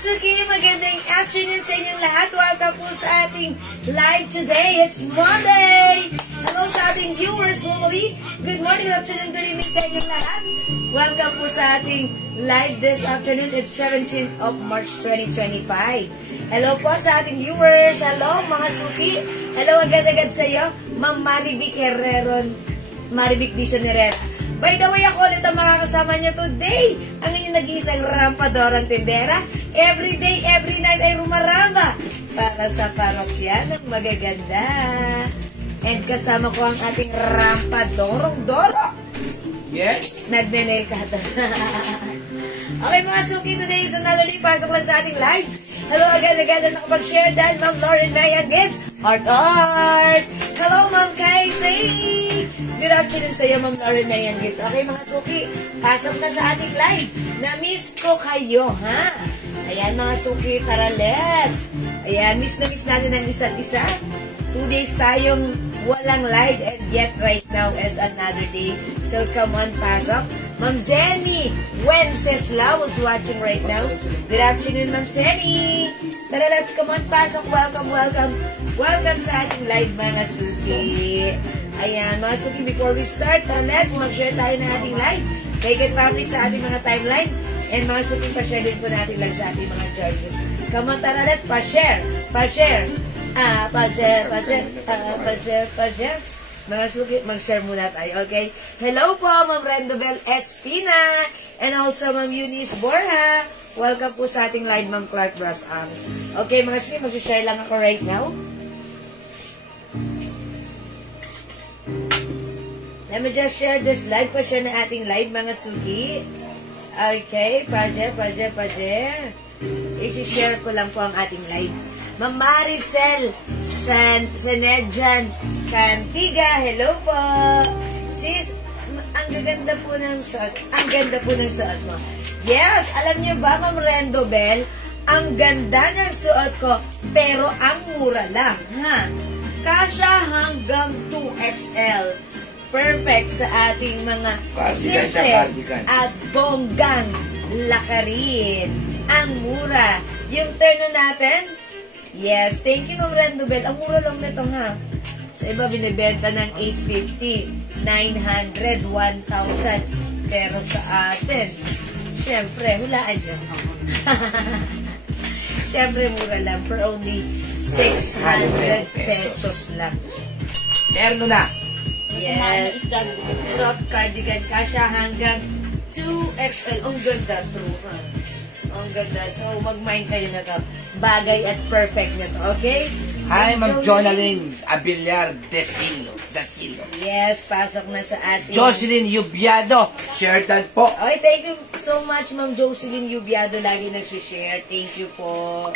Suki, magandang afternoon sa inyong lahat. Welcome po sa ating live today. It's Monday. Hello sa ating viewers globally. Good morning, good afternoon, good evening sa inyong lahat. Welcome po sa ating live this afternoon. It's 17th of March 2025. Hello po sa ating viewers. Hello mga Suki. Hello agad-agad sa iyo, Ma'am Maribik Herrero. Maribik Dizonera. By the way, ako ulit ang makakasama niyo today. Ang inyong nag-iisang rampadorang tindera. Every day, every night ay rumaramba para sa parokya ng magaganda. And kasama ko ang ating rampadorong Doro. Yes. Nagne-nail ka. Okay mga Suki, today is another day. Pasok lang sa ating live. Hello agad-agad na nakapag-share dahil Ma'am Lauren Mayan Gibbs. Art. Hello Ma'am Kaisay. Good afternoon sa iyo, Ma'am Lauren Mayan Gibbs. Okay mga Suki, pasok na sa ating live. Na-miss ko kayo, ha? Ayan mga Suki, tara let's. Ayan, miss na miss natin ang isa't isa. 2 days tayong walang live and yet right now is another day. So come on, pasok. Ma'am Zenny Wencesla was watching right now. Good afternoon, Ma'am Zenny. Tara let's, come on, pasok. Welcome sa ating live mga Suki. Ayan, mga Suki, before we start, let's mag-share tayo ng ating live. Make it public sa ating mga timeline. And mga Suki, pa-share din po natin lang sa ating mga charges. Come on, tara, let's pa-share. Pa-share. Mga Suki, mag-share muna tayo, okay? Hello po, Ma'am Rendobel Espina. And also, Ma'am Eunice Borja. Welcome po sa ating live, Ma'am Clark Brass Arms. Okay, mga Suki, mag-share lang ako right now. Let me just share this live. Pa-share na ating live, mga Suki. Okay, pa-share. I-share ko lang po ang ating live. Ma'am Maricel Senedjan Cantiga, hello po. Sis, ang ganda po ng suot. Ang ganda po ng suot mo. Yes, alam niyo ba, Ma'am Rendobel, ang ganda ng suot ko, pero ang mura lang, ha? Kasya hanggang 2XL. Perfect sa ating mga simple at bonggang lakarin. Ang mura. Yung terno natin, yes, thank you, Ma'am Rendobel. Ang mura lang nito, ha? Sa iba, binibenta ng 850, 900, 1,000. Pero sa atin, syempre, hulaan nyo. Syempre, mura lang. For only 600 pesos lang. Terno na. Yes. Soft cardigan. Kasya hanggang 2XL. Ang ganda, true, ha? Ang ganda. So, mag-mind kayo na bagay at perfect na to. Okay? Hi, Ma'am Jonalyn Abiliar Dasilo. Yes, pasok na sa ating... Jocelyn Yubiado. Share that po. Okay, thank you so much, Ma'am Jocelyn Yubiado. Lagi nagsishare. Thank you po.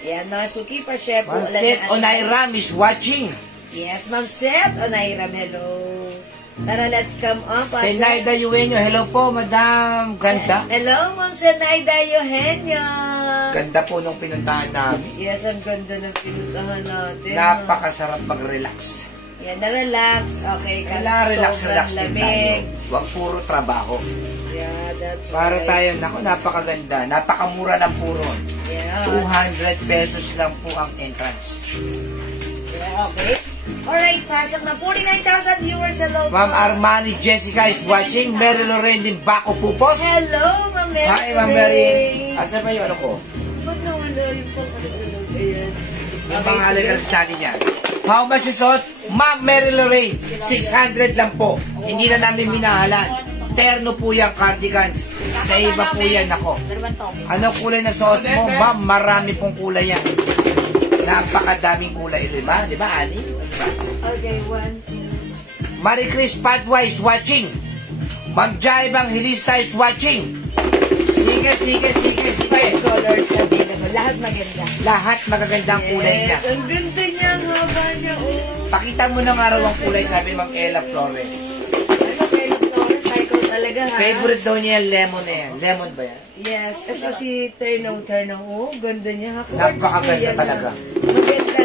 Yan, mga Suki, pa-share po. Ma'am Seth Onairam is watching. Yes, Ma'am Seth Onairam, hello. Tara, let's come on. Senaida Eugenio, hello po, Madam. Ganda. Hello, Ma'am Senaida Eugenio. Ganda po nung pinuntahan namin. Yes, ang ganda ng pinuntahan natin. Napakasarap mag-relax. Yan, na-relax. Okay, kasi relax sobrang din tayo. Huwag puro trabaho. Yeah, that's para right. tayo, naku, napakaganda. Napakamura ng puro. Yeah. 200 pesos lang po ang entrance. Yeah, okay. Alright, pasok na. 49,000 viewers. Hello, Ma'am Armani Jessica is watching. Mary Lorraine din Bako Pupos. Hello, Ma'am Mary. Hi, Ma'am Mary. Asa ba yung ano ko? Ba't nawala yung pang-alog? Ayan. Yung pangalan ng study niya. How much is it? Ma'am Mary Lorraine, 600 lang po. Hindi na namin minahalan. terno po yan, cardigans. Sa iba po yan, ako. Ano kulay na suot mo? Ma'am, marami pong kulay yan. Napakadaming kulay. Diba? Diba, Ani? Diba? Okay, 1, 2. Marie Chris Padua is watching. Ma'am Jai Evangelista is watching. Sige. 5 colors available. Lahat maganda. Lahat magagandang kulay niya. Ang ganda niya, ang haba niya. Oh. Pakita mo ng araw ang kulay, sabi Ma'am Ella Flores. Ano, Ella Flores? Psycho talaga, ha? Favorite daw niya lemon na yan. Lemon ba yan? Yes. Ito si Terno. Oh, ganda niya, ha? Napakaganda talaga. Maganda.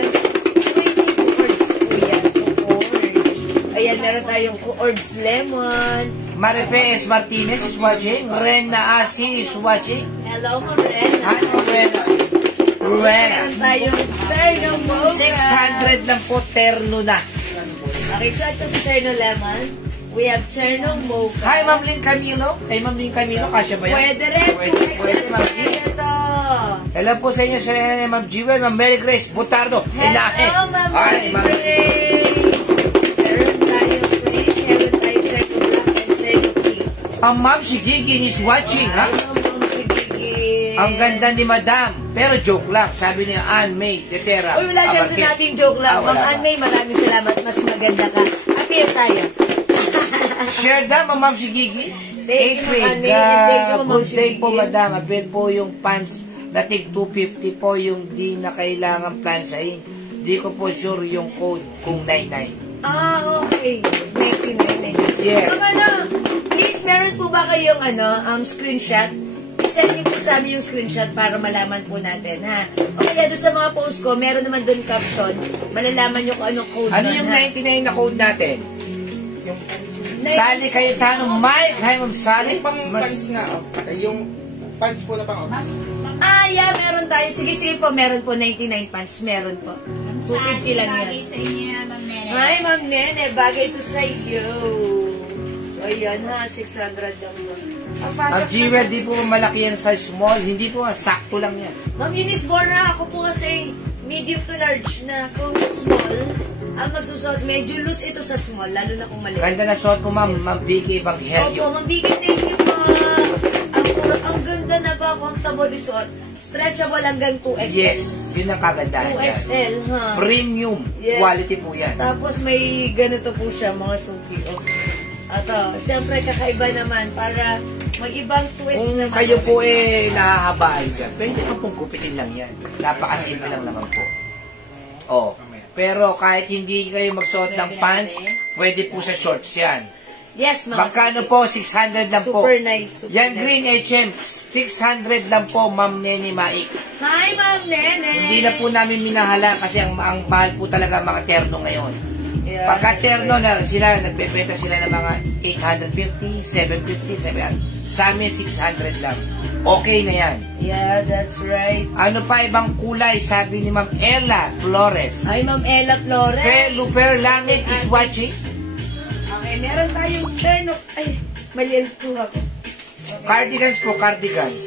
20 chords po yan. Chords. Ayan, meron tayong chords lemon. Maripes Martinez is watching. Rena Asi is watching. Hello, Morena. Ano, Rena? Meron tayong Terno Mocha. 600 lang po, terno na. Okay, so ito si Terno Lemon. We have Terno Mocha. Hi, Ma'am Lynn Camilo. Kay Ma'am Lynn Camilo, kasya ba yan? Pwede rin. Pwede, Ma'am Lynn. Ito. Hello po sa inyo, sa Ma'am Jewel, Ma'am Mary Grace, Butardo. Hello, Ma'am Hi, Ma'am. Grace. Meron tayong green. Meron tayong Terno Black and Terno Pink. Ang Ma'am si Gigi is watching, ha? Hello, Ma'am Sigigit. Ang ganda ni Madam. Pero joke lang, sabi niya, Ann May Detera. Uy, wala siyang Abarquez. sinabing joke lang. Wala Ma'am ba? Ann May, maraming salamat. Mas maganda ka. Appear tayo. Share daw, Ma'am si Gigi. Thank you, Ma'am Ann May. April, Thank you, Ma'am good day Gigi. po, Madam. Avail po yung pants na tig 250 po, yung di na kailangan plansahin. Di ko po sure yung code kung 99. Ah, okay. 1999. Yes. Please, meron po ba kayong screenshot? I-send niyo po sa amin yung screenshot para malaman po natin, ha? O kaya doon sa mga post ko, meron naman doon caption. Malalaman niyo kung anong code Ano doon, yung ha? 99 na code natin? Yung Sally Cayetano, Mike, hi Ma'am Sally. May pang pants na, yung pants po na pang Ah, yeah, meron tayo. Sige po, meron po 99 pants. Meron po. 250 lang yan. Sa inyo yan, Ma'am Nene. Hi, Ma'am Nene. Bagay ito sa iyo. Ayan ha, 600 lang po. Ang Ang pasok G-Red, na- di po malaki yan sa small. Hindi po, sakto lang yan. Ma'am Eunice Borra, ako po kasi medium to large na. Kung small, ang magsusot, medyo loose ito sa small, lalo na kung maliit. Ganda na suot mo, Ma'am. Ma'am Vicky Evangelio. Opo, mabigit thank you po. Ang ganda na ba, comfortable isuot. Stretchable hanggang 2XL. Yes, yun ang kagandahan yan. 2XL, ha? Premium Yes. quality po yan. Tapos may ganito po siya, mga suki. Ato, syempre kakaiba naman para mag-ibang twist Kung naman. kayo po nahahabaan dyan, pwede ka pong gupitin lang yan. Napakasimple lang naman po. Oh. Pero kahit hindi kayo magsuot ng pants, pwede po sa shorts yan. Yes, mga Magkano suki. po? 600 lang po. Super nice. Super Yan nice. green HM, 600 lang po, Ma'am Nene Maik. Hi, Ma'am Nene! Hindi na po namin minahala kasi ang mahal po talaga mga terno ngayon. Yeah, Pagka that's terno right. na sila, nagbebenta sila ng mga 850, 750, 700. Sa amin, 600 lang. Okay na yan. Yeah, that's right. Ano pa ibang kulay? Sabi ni Ma'am Ella Flores. Hi, Ma'am Ella Flores. Fe Luper Langit is watching. Okay, meron tayong terno. Ay, mali ang kuha ko. Cardigans po, cardigans.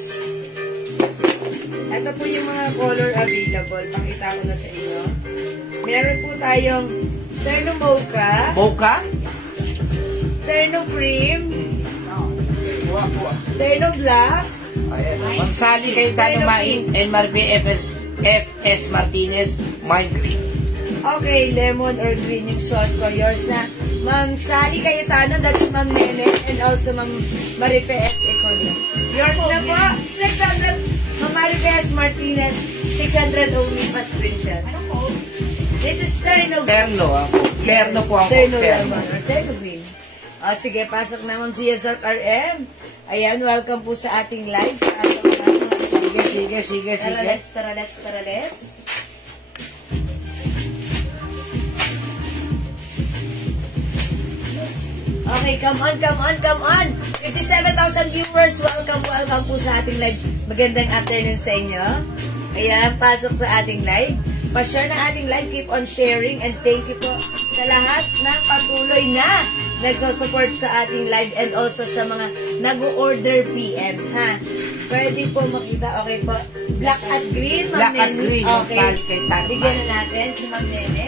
Ito po yung mga color available. Pakita ko na sa inyo. Meron po tayong terno mocha, Mocha? terno cream, buwa. terno black, Ayan. Ma'am Sally Cayetano Main and Marbe FS Martinez, Mind Green. okay, lemon or green yung suot ko. Yours na. Ma'am Sally Cayetano, that's Ma'am Nene, and also Ma'am Marife S. Econo. Yours na po, 600. Ma'am Marife S. Martinez, 600 only pa screenshot. Ano po? This is terno. Terno, terno po ang Terno terno. lemon or terno green. O, sige, pasok na Ma'am Zia Zark RM. Ayan, welcome po sa ating live. Pasok na. Sige. Tara, let's. Okay, come on. 57,000 viewers. Welcome po sa ating live. Magandang afternoon sa inyo. Ayan, pasok sa ating live. Pa-share ng ating live. Keep on sharing. And thank you po sa lahat na patuloy na nagsusupport sa ating live and also sa mga nag-order PM, ha? Pwede po makita. Okay po. Black at green, Ma'am Black at Nene. green, yung Okay. Sally Cayetano. Bigyan na natin si Ma'am Nene.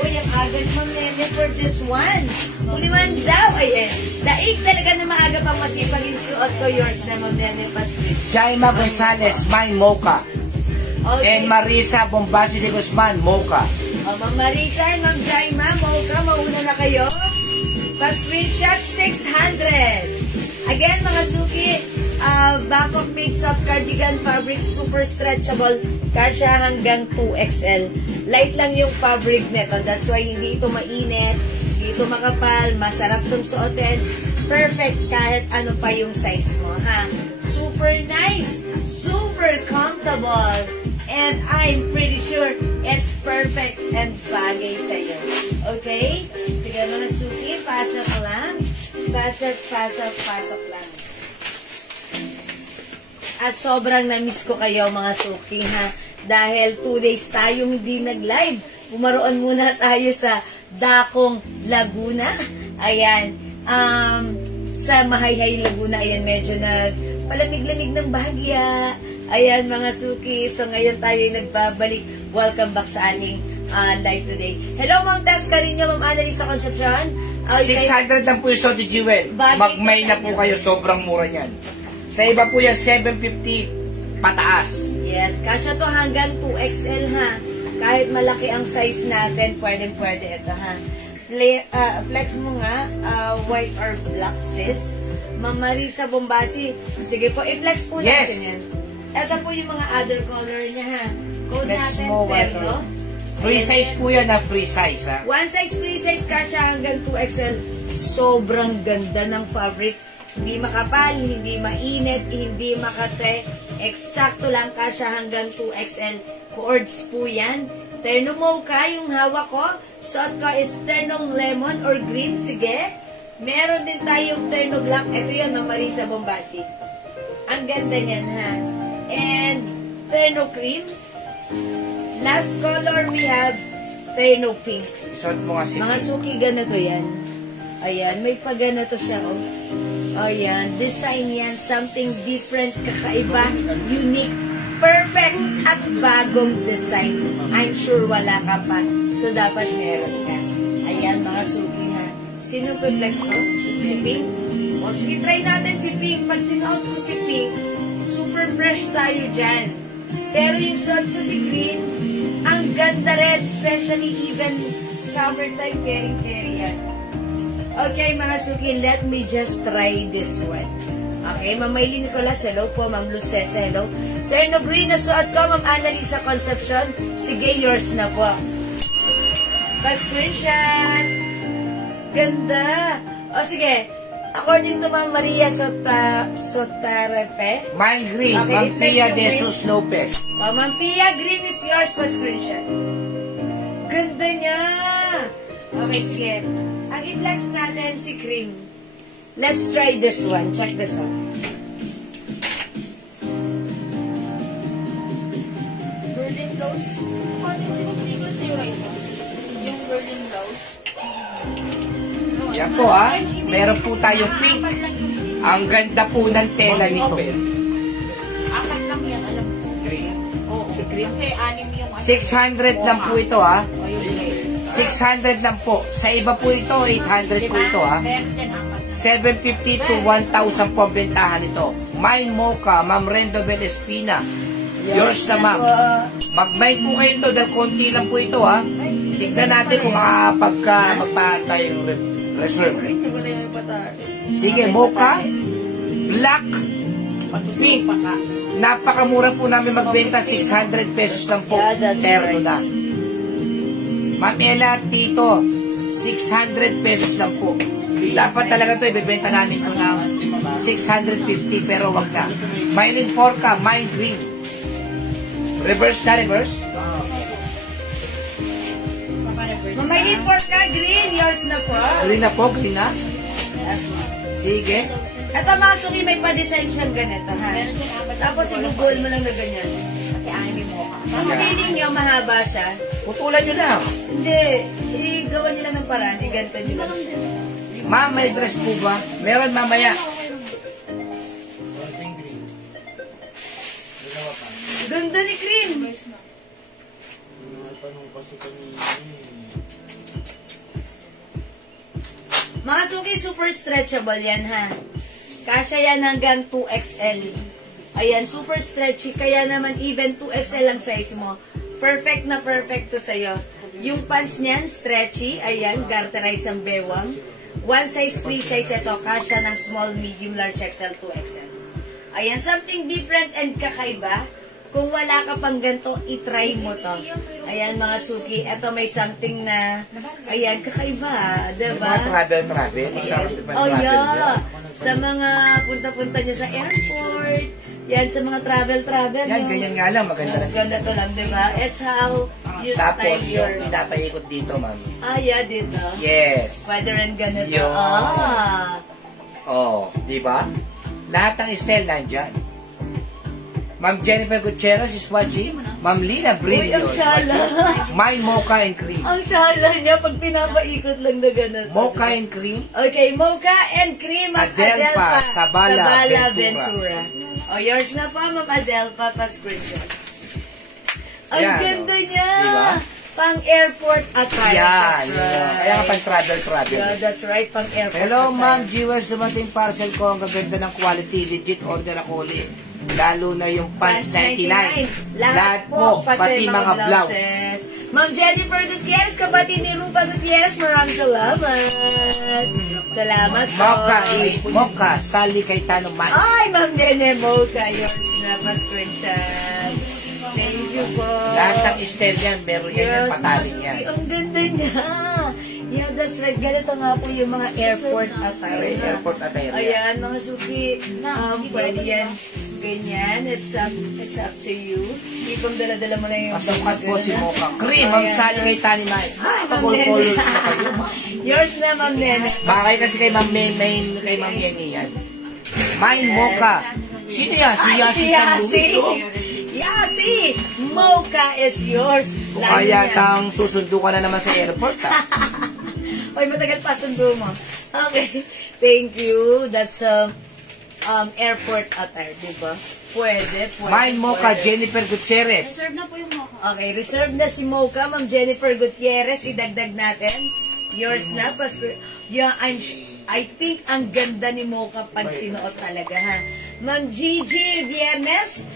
Uy, ang aga naman Nene for this one. Uliman daw, ayan. Daig talaga na maaga pang masipag yung suot ko. Yours na, Ma'am Nene Pascual. Jaima Gonzalez, Mine Mocha. Okay. And Marisa Bombasi de Guzman, Mocha. O, Ma'am Marisa and Ma'am Jaima, mauna na kayo. Pa-screenshot 600. Again, mga suki, Bangkok made soft cardigan fabric, super stretchable, kasya hanggang 2XL. Light lang yung fabric nito, that's why hindi ito mainit, hindi ito makapal, masarap itong suotin. Perfect kahit ano pa yung size mo, ha? Super nice, super comfortable, and I'm pretty sure it's perfect and bagay sa'yo. Okay? Sige mga suki, pasok lang. Pasok lang. At sobrang na-miss ko kayo mga suki, ha? Dahil 2 days tayong hindi nag-live. Umaroon muna tayo sa Dakong, Laguna. Ayan. Sa Mahayhay, Laguna. Ayan, medyo palamig-lamig ng bahagya. Ayan mga suki. So ngayon tayo ay nagbabalik. Welcome back sa aling live today. Hello Ma'am Tasca rin nyo, Ma'am Annalisa Concepcion. 600 lang po yung Soji Jewel. Mag-may na po kayo, sobrang mura niyan. Sa iba po yan, 750 pataas. Yes, kasya to hanggang 2XL, ha. Kahit malaki ang size natin, pwede ito, ha. Flex mo nga, white or black, sis. Ma'am Marisa Bombasi, sige po, i-flex po natin yan. Ito po yung mga other color niya, ha. Code natin, Perno. Free size po yan, free size, ha. One size, free size, kasya hanggang 2XL. Sobrang ganda ng fabric. Hindi makapal, hindi mainit, hindi makate. Eksakto lang, kasya hanggang 2XL. Cords po yan. Terno mocha yung hawak ko. Suot ko is terno lemon or green. Sige. Meron din tayong terno black. Ito yun, Ma'am Marisa Bombasi. Ang ganda niyan, ha. And terno cream. Last color we have terno pink. Suot mo nga si mga suki, ganito yan. Ayan, may pa ganito siya, oh. Ayan, design yan. Something different, kakaiba, unique, perfect, at bagong design. I'm sure wala ka pa. So, dapat meron ka. Ayan, mga suki, ha. Sino pe-flex ko? Si Pink? O, sige, try natin si Pink. Pag sinuot ko si Pink, super fresh tayo dyan. Pero yung suot ko si Green, ang ganda red, especially even summertime, carry yan. Okay, mga suki, let me just try this one. Okay, Ma'am Maylene Nicolas, hello po. Ma'am Lucesa, hello. Terno green na suot ko, Ma'am Annalisa Concepcion. Sige, yours na po. Pa-screenshot. Ganda. O, sige. According to Ma'am Maria Sotarefe. Mine green, okay, Ma'am Pia De Jesus Lopez. O, Ma'am Pia, green is yours, pa-screenshot. Ganda niya. Okay, sige. Ang i-flex natin si Cream. Let's try this one. Check this out. Berlin blouse. Ano yung tingin sa'yo right now? Yung Berlin blouse. Yan po, ha. Meron po tayong pink. Ang ganda po ng tela nito. Apat lang yan, alam ko. Oo, si Cream. Kasi anim yung 600 lang po ito, ha. 600 lang po. Sa iba po ito, 800 po ito, ha. 750 to 1,000 po ang bentahan ito. Mine Mocha, Ma'am Rendo Belespina. Yours na, ma'am. Mag-buy po kayo ito dahil konti lang po ito, ha. Tignan natin kung magpatay yung reserve. Sige, Mocha, Black, Pink. Napakamura po namin magbenta. 600 pesos lang po. Terno na. Ma'am Ella, Tito, 600 pesos lang po. Dapat talaga ito, ibibenta namin ito ng 650, pero wag na. Mylene Forca, Mine Green. Reverse na, reverse? Mylene Forca, green. Yours na po. Green na po, green na? Yes, ma'am. Sige. Ito mga suki, may pa-design siyang ganito, ha? Tapos ibubul mo lang na ganyan. Kasi anim yung mukha. Ang feeling niyo, mahaba siya. Putulan nyo lang. Hindi. Igawa niyo lang ng paraan. Iganto niyo lang siya. Ma'am, may dress po ba? Meron mamaya. Ganda ni Cream. super stretchable yan, ha? Kasya yan hanggang 2XL. Ayan, super stretchy. Kaya naman, even 2XL ang size mo. Perfect na perfect to sa'yo. Yung pants niyan, stretchy. Ayan, garterize ang bewang. One size, free size ito. Kasya ng small, medium, large XL, 2XL. Ayan, something different and kakaiba. Kung wala ka pang ganito, itry mo to. Ayan, mga suki. Ito may something na, ayan, kakaiba. Diba? Mga travel. Oh, yeah. Sa mga punta-punta nyo sa airport. Yan, sa mga travel. Yan, ganyan nga lang. Maganda lang. Ganda to lang, diba? It's how you Tapos, style your... yung pinapaikot dito, ma'am. Ah, yeah, dito. Yes. Pwede rin ganito. Yun. Ah. Oh, di ba? Lahat ng style nandyan. Ma'am Jennifer Gutierrez is watching. Ma'am Lina Uy, ang Brillo. shala. Mine mocha and cream. Ang shala niya pag pinapaikot lang na ganito. Mocha and cream. Okay, mocha and cream at Adelpa, Sabala, Ventura. O, yours na pa, Ma'am Adelpa, pa-screenshot. Ang Yan, ganda niya. Diba? Pang airport attire. Yan. That's right. Kaya nga pang travel. Yeah, that's right, pang airport Hello, attire. Ma'am Jewels. Dumating parcel ko. Ang gaganda ng quality. Legit order ako ulit. Lalo na yung pants 99. Lahat po, pati mga blouses. Ma'am Jennifer Gutierrez, kapatid ni Rupa Gutierrez, maraming salamat. Salamat po. Mocha, Sally Cayetano Man. Ay, Ma'am Nene Mocha, yours na pa-screenshot. Thank you po. Lahat ng style yan, meron yan yung pataling Masuki, yan. ang ganda niya. Yeah, that's right. Ganito nga po yung mga airport attire. Airport attire yan. Ayan, mga suki, pwede yan. Ganyan. It's up to you. Ipang dala-dala mo na yung... Masukat po si Mocha. Cream, Ma'am Sally Cayetano Man. Ay, pag-colors na kayo. Yours na, Ma'am Nene. Bakay kasi kay Ma'am kay Ma'am Yengi yan. Mine Mocha. Sino yan? Si Yasi San Luis. Oh. Yasi! Mocha is yours. Kung kaya tang susundo ka na naman sa airport, ha? Oy, matagal pa sundo mo. Okay. Thank you. That's airport attire, di ba? Pwede. Mine Mocha, Jennifer Gutierrez. Reserve na po yung mocha. Okay, reserve na si Mocha, Ma'am Jennifer Gutierrez. Idagdag natin. Yours na. Yeah, I think ang ganda ni Mocha pag sinuot talaga, ha? Ma'am Gigi Viernes.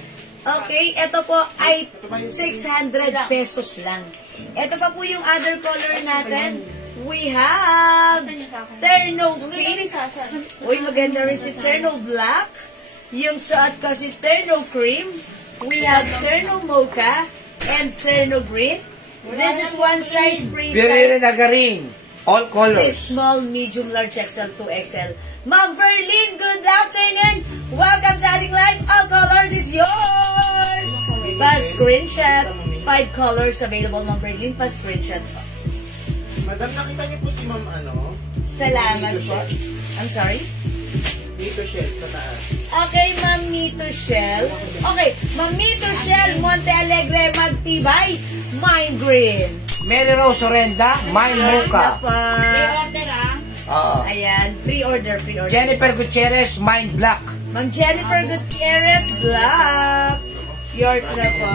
Okay, ito po ay 600 pesos lang. Ito pa po yung other color natin. We have Terno Pink. Uy, maganda rin si Terno Black. Yung suot ko si Terno Cream. We have Terno Mocha and Terno Green. This is one size, free Birire size. Nagaring. All It's colors. small, medium, large, XL, 2XL. Ma'am Verlene, good afternoon. Welcome sa ating live. All colors is yours. Pa-screenshot. 5 colors available, Ma'am Verlene. Pa-screenshot po. Madam, nakita niyo po si Ma'am Salamat Mito po. Shell. I'm sorry? Mito Shell sa taas. Okay, Ma'am Mito Shell. Okay, Ma'am Mito Shell, Monte Alegre, Magtibay, Mine Green. Mary Rose Orenda, Mine Yours na Mocha. pa. Oo. Ayan, pre-order. Jennifer Gutierrez, Mine Black. Ma'am Jennifer Gutierrez, Black. Yours na po.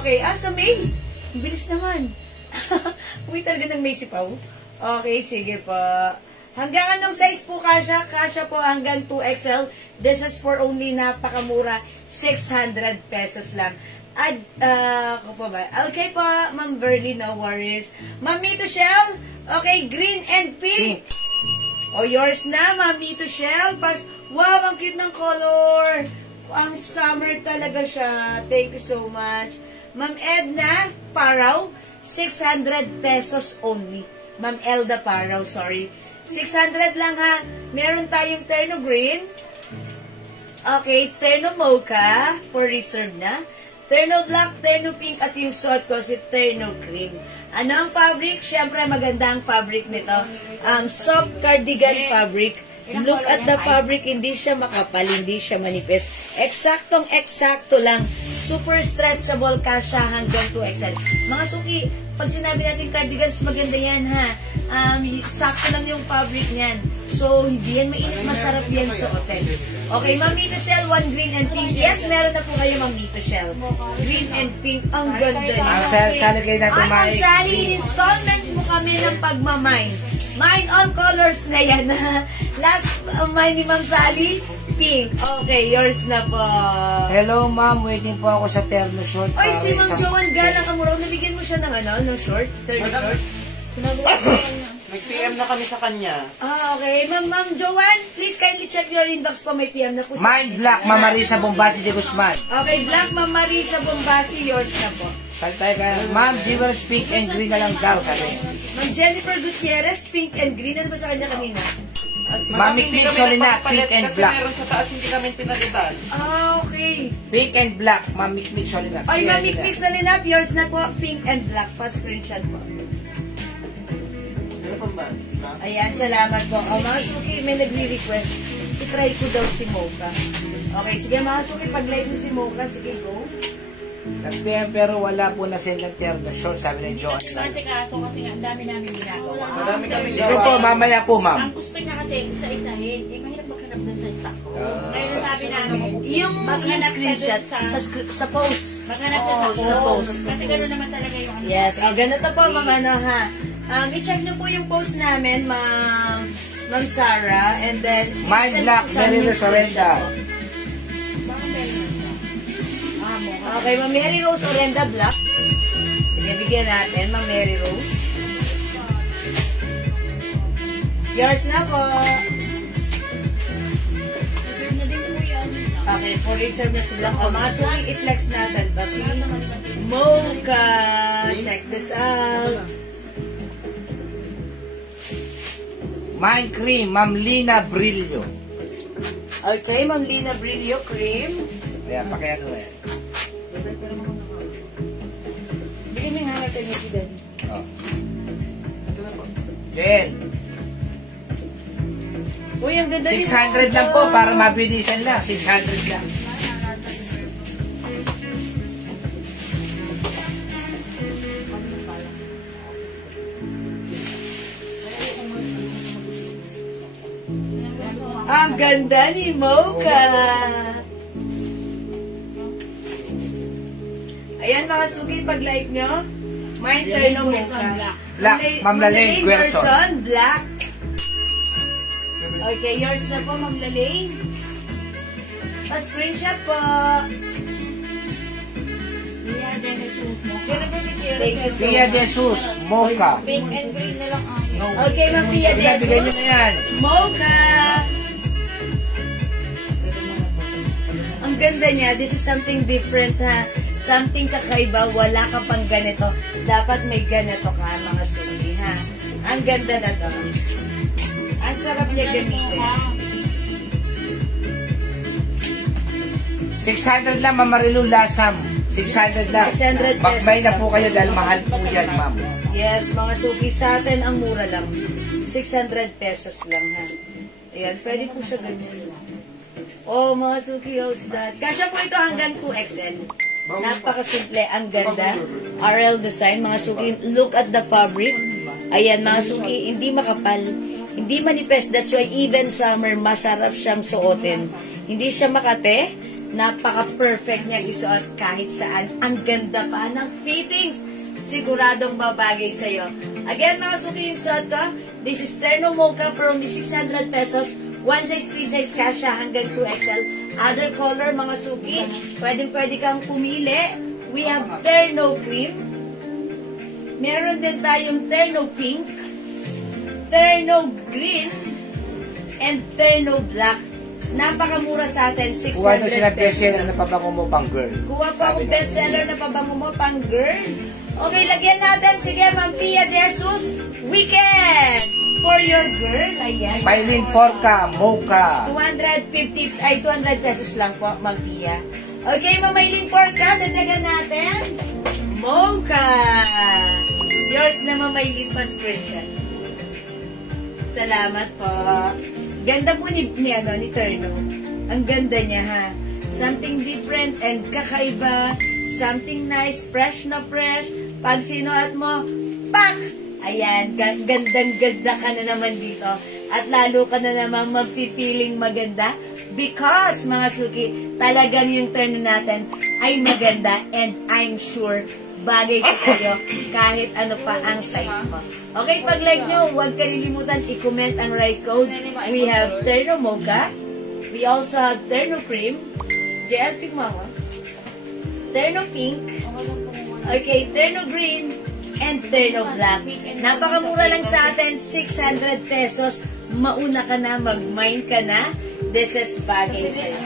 Okay, sa May. Bilis naman. Uy, talaga ng May sipaw. Okay, sige po. Hanggang anong size po kasya? Kasya po hanggang 2XL. This is for only napakamura, 600 pesos lang. At, ako pa ba? Okay po, Ma'am Verly, no worries. Ma'am Mito Shell, okay, green and pink. O, yours na, Ma'am Mito Shell. Wow, ang cute ng color. Ang summer talaga siya. Thank you so much. Ma'am Edna Paraw, 600 pesos only. Ma'am Elda Paraw, sorry. 600 lang ha. Meron tayong terno green. Okay, terno mocha for reserve na. Terno black, terno pink, at yung suot ko si terno cream. Ano ang fabric? Siyempre, maganda ang fabric nito. Soft cardigan fabric. Look at the fabric. Hindi siya makapal, hindi siya manipis. Eksaktong-eksakto lang. Super stretchable ka siya hanggang 2XL. Mga suki, pag sinabi natin cardigans, maganda yan ha. Sakto lang yung fabric niyan. So, hindi yan mainit. Masarap yan sa hotel. Okay, Ma'am Mito Shell, one green and pink. Yes, meron na po kayo, Ma'am Mito Shell. Green and pink. Ang ganda niya. Ang sali kayo natin, Ang sali in installment. Mukha kami ng pagmamine. Mine all colors na yan. Last mine ni Ma'am Sally, pink. Okay, yours na po. Hello, ma'am. Waiting po ako sa terno short. Oy, si Ma'am Joanne Gala Kamuraw, nabigyan mo siya ng ng short? Third short? Nag-PM na kami sa kanya. Okay. Ma'am Joanne, please kindly check your inbox po. May PM na po sa Mine black, Ma'am Marisa Bombasi de Guzman. Okay, black Ma'am Marisa Bombasi, yours na po. Saltay ka. Ma'am, Jewels pink and green na lang daw. Sabi. Ma'am Jennifer Gutierrez, pink and green. Ano ba sa kanya kanina? Mami Pink Solina, pink and kasi black. meron sa taas hindi kami pinalitan. Okay. Pink and black, Mami Pink Solina. Ay, Mami Pink Solina, yours na po. Pink and black. Pa-screenshot po. Ano pa ba? Ayan, salamat po. Mga suki, may nagre-request. I-try ko daw si Mocha. Okay, sige mga suki, pag-like mo si Mocha, sige go. Nag-PM pero wala po na send ng terno short, sabi ng Joan. Kasi kaso kasi nga, ang dami namin ginagawa. Marami kami Sige po, mamaya po, ma'am. Ang gusto niya kasi isa-isahin, mahirap maghanap dun sa stock ko. Ngayon sabi namin, Yung screenshot sa post. maghanap siya sa post. Kasi gano'n naman talaga yung ano. Yes, ganito po mga ha. I-check niyo po yung post namin, Ma'am Sarah, and then Mine send black, po sa Mary amin yung Rosorenda. screenshot po. Okay, Ma'am Mary Rose Orenda Black. Sige, bigyan natin, Ma'am Mary Rose. Yours na po. Okay, for reserve na sila. O, mga suki, i-flex natin to. Si Mocha. Check this out. Mine cream, Ma'am Lina Brillo. Okay, Ma'am Lina Brillo Cream. Ayan, pakiano eh. Bigyan mo nga natin yung sidan. Oh. Then, Uy, ang ganda 600 lang po para mabilisan lang. 600 lang. Ang ganda ni Mocha. Ayan mga suki, pag-like nyo, mine turn ng Mocha. Black, Ma'am Lalaine Guerson. Black. Okay, yours na po, Ma'am Lalaine. Pa-screenshot po. Thank you so Pia much. de Jesus, Mocha. Pink and green na lang ang Okay, Ma'am Pia Bigyan nyo Jesus. na yan. Mocha. Ang ganda niya. This is something different, ha? Something kakaiba. Wala ka pang ganito. Dapat may ganito ka, mga suki, ha? Ang ganda na to. Ang sarap niya gamitin. 600 lang, Ma'am Marilu Lasam. 600 lang. 600 pesos Bakbay na lang. po kayo dahil mahal po yan, ma'am. Yes, mga suki, sa atin ang mura lang. 600 pesos lang, ha? Ayan, pwede po siya ganyan. Oh, mga suki, how's that? Kasya po ito hanggang 2XL. Napakasimple, ang ganda. RL design, mga suki. Look at the fabric. Ayan, mga suki, hindi makapal. Hindi manipes. That's why even summer, masarap siyang suotin. Hindi siya makate. Napaka-perfect niya isuot kahit saan. Ang ganda pa ng fittings. Siguradong babagay sa'yo. Again, mga suki, yung suot ko, this is Terno Mocha for only 600 pesos. One size, free size kasha hanggang 2XL. Other color, mga suki, pwede kang pumili. We have Terno Cream. Meron din tayong Terno Pink, Terno Green, and Terno Black. Napakamura sa atin, 600 Kuha doon sila bestseller pesos. na pabango mo pang girl. Kuha pa akong bestseller na pabango mo pang girl. Okay, lagyan natin. Sige, Ma'am Pia de Jesus, Weekend for your girl. Ayan. Maylin Forca, Mocha. 200 pesos lang po, Ma'am Pia. Okay, Ma'am Maylin Forca, dagdagan natin. Mocha. Yours na, Ma'am Maylin, pa screenshot. Salamat po. Ganda po ni Terno. Ang ganda niya, ha. Something different and kakaiba. Something nice, fresh na fresh. Pag sinuot mo, pak! Ayan, gandang-ganda ka na naman dito. At lalo ka na naman magpipiling maganda. Because, mga suki, talagang yung Terno natin ay maganda. And I'm sure, bagay ko sa'yo kahit ano pa ang size mo. Okay, pag like nyo, huwag kalilimutan i-comment ang right code. We have Terno Mocha. We also have Terno Cream. JL Pink Mama. Terno Pink. Okay, Terno Green. And Terno Black. Napakamura lang sa atin, 600 pesos. Mauna ka na, mag-mine ka na. This is bagay sa'yo.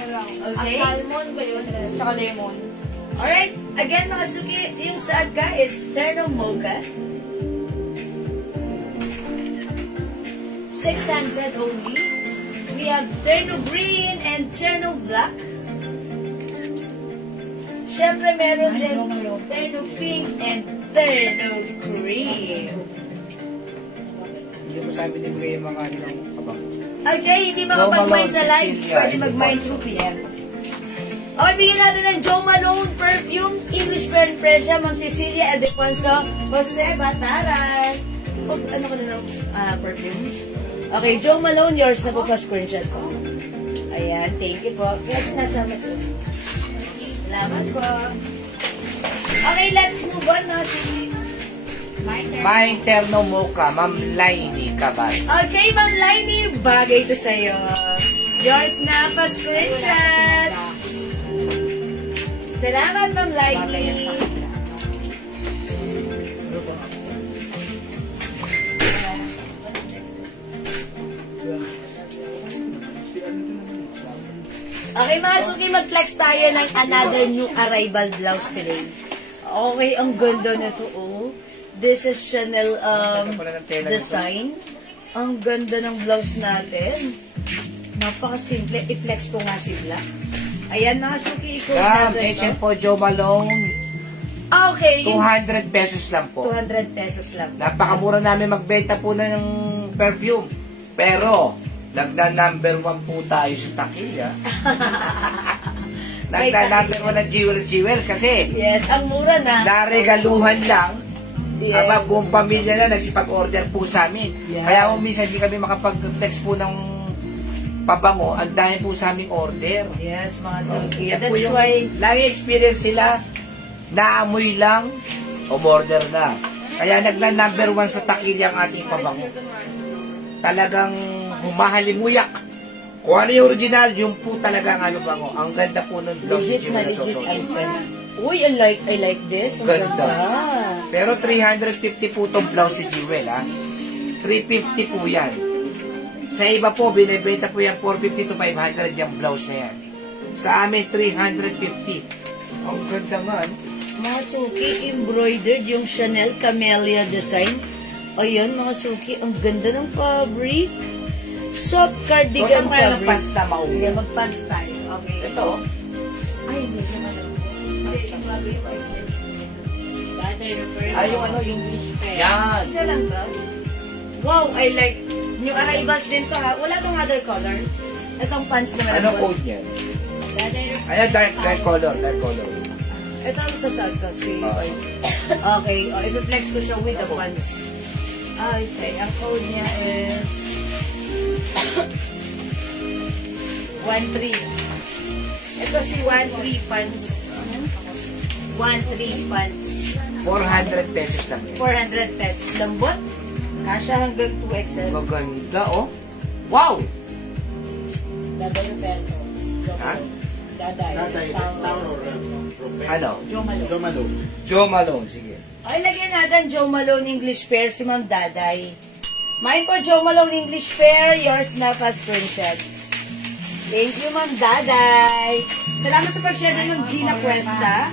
Okay? Salmon ba yun? Tsaka lemon. Alright, again mga suki, yung sadka is Terno Mocha. 600 only. We have Terno Green and Terno Black. Siyempre meron din Terno Pink and Terno Cream. Hindi mo sabi ni Bray yung mga nilang kabang. Okay, hindi makapag-mine sa live. Pwede mag-mine through PM. Okay, bigyan natin ng Jo Malone Perfume, English Burn Pressure, Ma'am Cecilia Adefonso, Jose Bataran. Oh, ano ko na ng perfume? Okay, Jo Malone, yours na po pa screenshot ko. Ayan, thank you po. Kasi nasa mas. Salamat po. Okay, let's move on na. My Terno Mocha, Ma'am Lainey Cabal. Okay, Ma'am Lainey, bagay ito sa'yo. Yours na pa screenshot. Salamat, Ma'am Lainey. Okay, mga suki, mag-flex tayo ng another new arrival blouse today. Okay, ang ganda na to, oh. This is Chanel design. Ang ganda ng blouse natin. Napaka-simple. I-flex ko nga si Black. Ayan, mga suki, ikot natin. H&M po, Jo Malone. Okay. 200 pesos lang po. 200 pesos lang. Napakamura namin magbenta po na ng perfume. Pero, nagna-number 1 po tayo sa Takilya. Nagna-number 1 na Jewels kasi. Yes, ang mura na. Naregaluhan lang. Yes. Aba, buong pamilya na nagsipag-order po sa amin. Yeah. Kaya kung minsan hindi kami makapag-text po ng pabango, ang dahil po sa aming order. Yes, mga suki. Yan po That's yung why... lagi experience sila, naamoy lang, umorder na. Kaya nagla-number 1 sa Takilya ang ating pabango. Talagang humahalimuyak. Kung ano yung original, yung po talaga ang ano bango. Ang ganda po ng blouse. Legit na legit ang scent. Uy, I like this. Ang Ganda. ganda. Pero 350 po itong blouse si Jewel, ha? 350 po yan. Sa iba po, binibenta po yan 450 to 500 yung blouse na yan. Sa amin, 350. Ang ganda nga, no? Mga suki, embroidered yung Chanel Camellia design. Ayan, mga suki, ang ganda ng fabric. Soft cardigan So, kaya ng fabric. pants na mauwi. Sige, mag-pants tayo. Okay. Ito, Ay, hindi naman. ay yung ano, yung yan. Isa lang ba? Wow, I like. Yung arrivals din to ha. Wala tong other color. Itong pants naman. Ano code niya? Ayan, dark color, dark color. Ito ang sasad kasi. Okay, i-reflex ko siya with the pants. Okay, ang code niya is 13. Ito si 13 pants. 13 pants. 400 pesos lang yan. 400 pesos. Lambot. Kasha hanggang 2XL. Maganda, oh. Wow! Daday Roberto. Ha? Daday. Daday, best town or Ano? Jo Malone. Jo Malone, sige. Ay, lagyan natin Jo Malone English Pair si Ma'am Daday. Mine po, Jo Malone English Pair. Yours na pa screenshot. Thank you, Ma'am Daday. Salamat sa pag-share din ng Gina Cuesta.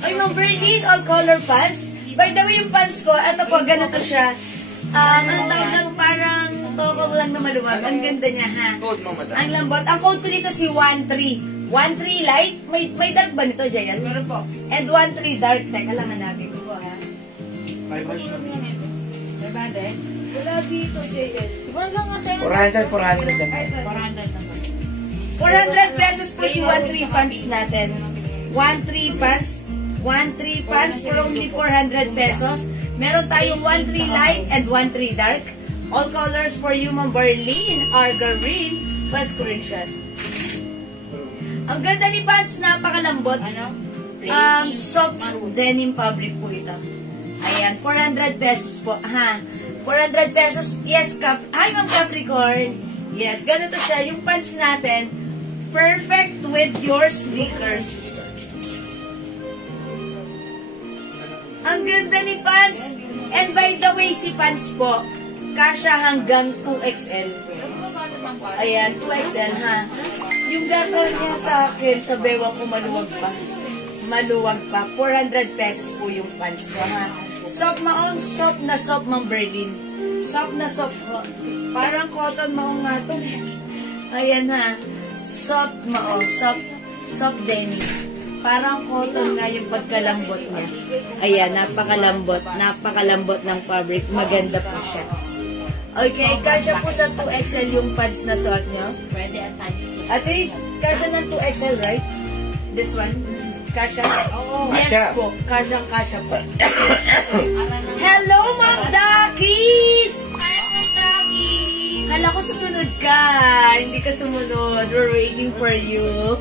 Ay, Ma'am Bernine, all color pants. By the way, yung pants ko, ito po, ganito siya. Ang tawag lang parang tokong lang na maluwag. Ang ganda niya, ha? Code mo, madam. Ang lambot. Ang code ko dito si 13. 13 light. May dark ba nito, Jayan? Meron po. And 13 dark. Teka lang, hanapin ko po, ha? Five wash na rin. Wala dito, Jayan. Wala lang nga tayo. 400 lang. 400 pesos po si 13 pants natin. 13 pants. 13 pants for only 400 pesos. Meron tayong 13 light and 13 dark. All colors for you, Ma'am Berlin, Argarine, plus screenshot. Ang ganda ni pants, napakalambot. Soft denim fabric po ito. Ayan, 400 pesos po. Ha? 400 pesos. Yes, Hi, Ma'am Capricorn. Yes, ganito siya. Yung pants natin, perfect with your sneakers. Ang ganda ni pants. And by the way, si pants po, kasya hanggang 2XL. Ayan, 2XL ha. Yung garter niya sa akin, sa bewang ko maluwag pa. Maluwag pa. 400 pesos po yung pants ko ha. Soft maong, soft na soft Ma'am Berlin. Soft na soft. Parang cotton maong nga ito. Ayan ha. Soft maong, soft denim. Parang cotton nga yung pagkalambot niya. Ayan, napakalambot ng fabric. Maganda po siya. Okay, kasya po sa 2XL yung pants na suot nyo. Pwede at size. At least, kasya ng 2XL, right? This one? Kasya? Yes Kasya. po. Kasyang-kasya po. Hello, Ma'am Dakis! Hi, Ma'am Daki! Kala ko susunod ka. Hindi ka sumunod. We're waiting for you.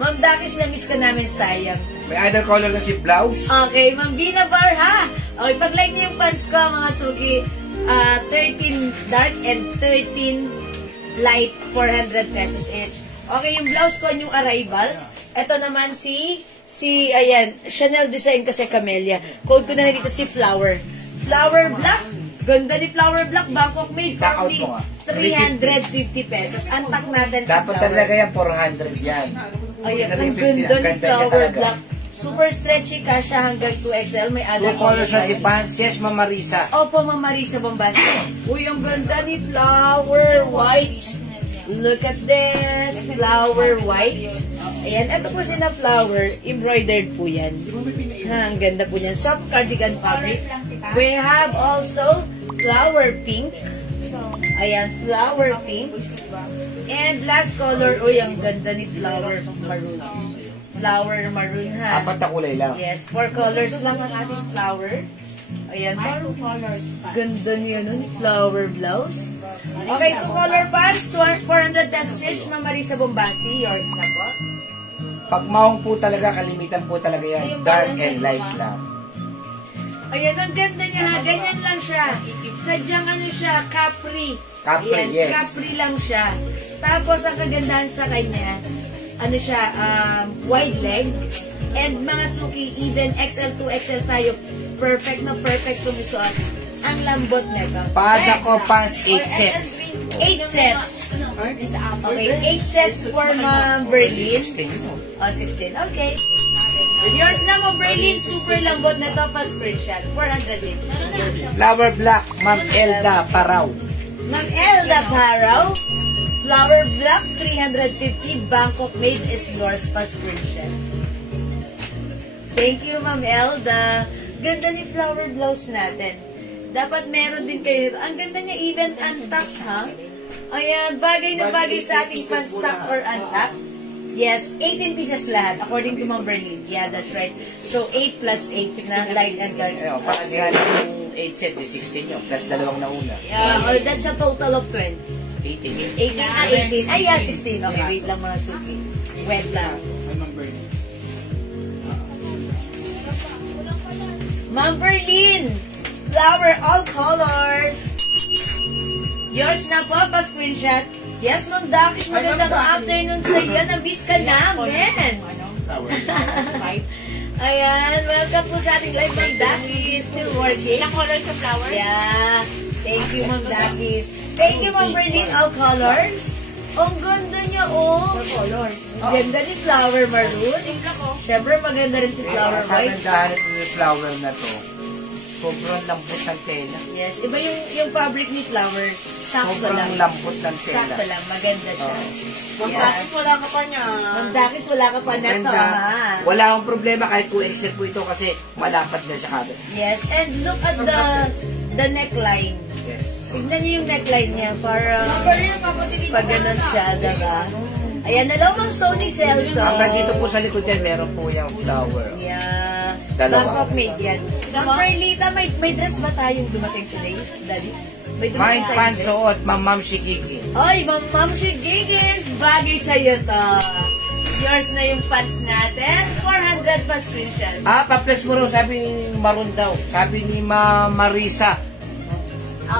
Ma'am Dakis, na-miss ka namin, sayang. May other color na si blouse. Okay, Ma'am Bina Bar, ha? Okay, pag-like niyo yung pants ko, mga suki. 13 dark and 13 light, 400 pesos each. Okay, yung blouse ko, yung arrivals. Ito naman ayan, Chanel design kasi Camellia. Code ko na dito si Flower. Flower Black. Ganda ni Flower Black. Bangkok made. Knockout Only mo nga. 350 pesos. Antak natin si Dapat Flower. talaga yan, 400 yan. Ayan, ang 350, ganda ni niya Flower talaga. Black. Super stretchy, kasya hanggang 2XL. May other Two colors na si tayo. pants. Yes, Ma'am Marisa. Opo, Ma'am Marisa Bombastic. Uy, ang ganda ni Flower White. Look at this. Flower White. Ayan, ito po na flower. Embroidered po yan. Ha, ang ganda po yan. Soft cardigan fabric. We have also flower pink. Ayan, flower pink. And last color, uy, ang ganda ni flower maroon. Flower maroon, ha? Apat na kulay lang. Yes, 4 colors lang ang ating flower. Ayan, parang ganda niya nun, flower blouse. Okay, 2 color pants, 400 pesos each, Ma'am Marisa Bombasi. Yours na po. Pag maong po talaga, kalimitan po talaga yan. Dark and light lang. Ayan, ang ganda niya ha. Ganyan lang siya. Sadyang ano siya, capri. Capri, Ayan, yes. Capri lang siya. Tapos, ang kagandahan sa kanya, ano siya, wide leg. And mga suki, even XL to XL tayo, perfect na perfect tumisuot. Ang lambot nito. Pada ko pants 8 sets. 8 sets. Okay, 8 sets for Ma'am Berlin. 16. Okay. Yours na, Ma'am Berlin. Super lambot na to. Pa-screenshot. 400 each. Flower black, Ma'am Elda Paraw. Ma'am Elda Paraw. Flower black, 350. Bangkok made is yours. Pa-screenshot. Thank you, Ma'am Elda. Ganda ni flower blouse natin. Dapat meron din kayo. Ang ganda niya, even untucked, ha? Ayan, bagay na bagay sa ating pan-stock or untucked. Yes, 18 pieces lahat, according to Ma'am Berlin. Yeah, that's right. So, 8 plus 8 na light and dark. Ayun, parang yan yung 8 set, 16 yun. Plus dalawang nauna. Or that's a total of 20. 18. 18. Ay, yeah, 16. Okay, wait lang mga suki. Wait lang. Ma'am Berlin, flower all colors. Yours na po, pa-screenshot. Yes, Ma'am Dakis, magandang afternoon sa iyo. Na-miss ka namin. Ayan, welcome po sa ating live, Ma'am Dakis. Still working. Ilang colors sa flower? Yeah. Thank you, Ma'am Dakis. Thank you, Ma'am Berlin, all colors. Ang ganda niya, oh. Colors. Ganda ni flower maroon. Siyempre, maganda rin si flower white. Kagandahan yung flower na to. Sobrang lambot ng tela. Yes, iba yung fabric ni flowers. Sakto Sobrang lang. lambot ng tela. Sakto lang, maganda siya. Bakit wala ka pa niya? Ma'am Dakis, wala ka pa na to, Ganda. ha? Wala akong problema kahit 2XL po ito kasi malapad na siya kagad. Yes, and look at the neckline. Yes. Tignan niyo yung neckline niya para pag ganun siya, diba? Ayan, hello, Ma'am Sony Celso. Hanggang dito po sa likod yan, meron po yung flower. Yeah. Dalawa. Bangkok made yan. Ma'am Perlita, may dress ba tayong dumating today? Daddy? May May dumating tayo pants today? suot, Ma'am Shikiki. Oy, Ma'am Shigigis, bagay sa'yo to. yours na yung pants natin. 400 pa screenshot. Pa-flex mo rin, sabi ni Maroon daw. Sabi ni Marisa.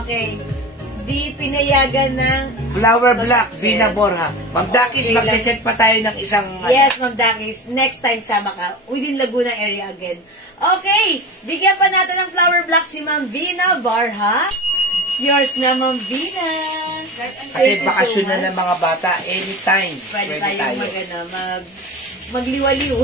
Okay. Di pinayagan ng... Flower Black, Vina Borja. Ma'am Dakis, Okay, magsiset pa tayo ng isang... Yes, Ma'am Dakis. Next time sama ka. Within Laguna area again. Okay. Bigyan pa natin ng Flower Black si Ma'am Vina Borja. Yours na, Ma'am Vina. Kasi bakasyon na ng mga bata, anytime. Pwede tayong magliwaliw.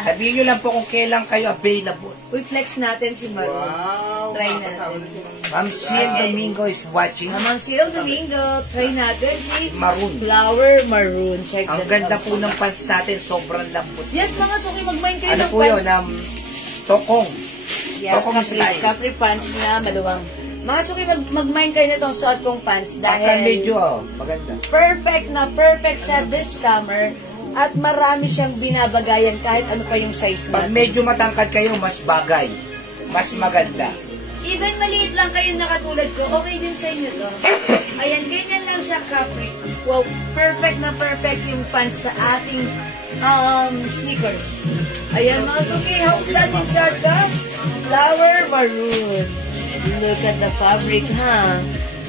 Sabihin nyo lang po kung kailan kayo available. Uy, flex natin si Maroon. Wow! Try Kasama natin. na si Ma'am Ciel Domingo is watching. Ma'am Cyril Domingo, try natin si Maroon. Flower Maroon. Check Ang this ganda out. po ng pants natin, sobrang lambot. Yes, mga suki, mag-mind kayo Ano ng po yun, pants. tokong. Yeah, Tokong style. capri pants na maluwang. Mga suki, mag-mind kayo na itong suot kong pants Dahil dahil medyo, maganda. perfect siya this summer at marami siyang binabagayan kahit ano pa yung size Pag natin. medyo matangkad kayo, mas bagay. Mas maganda. Even maliit lang kayo nakatulad ko, okay din sa inyo to. Ayan, ganyan lang siya, Capri. Wow, perfect na perfect yung pants sa ating sneakers. Ayan, mga suki, how's that in Sarka? Flower Maroon. Look at the fabric, ha?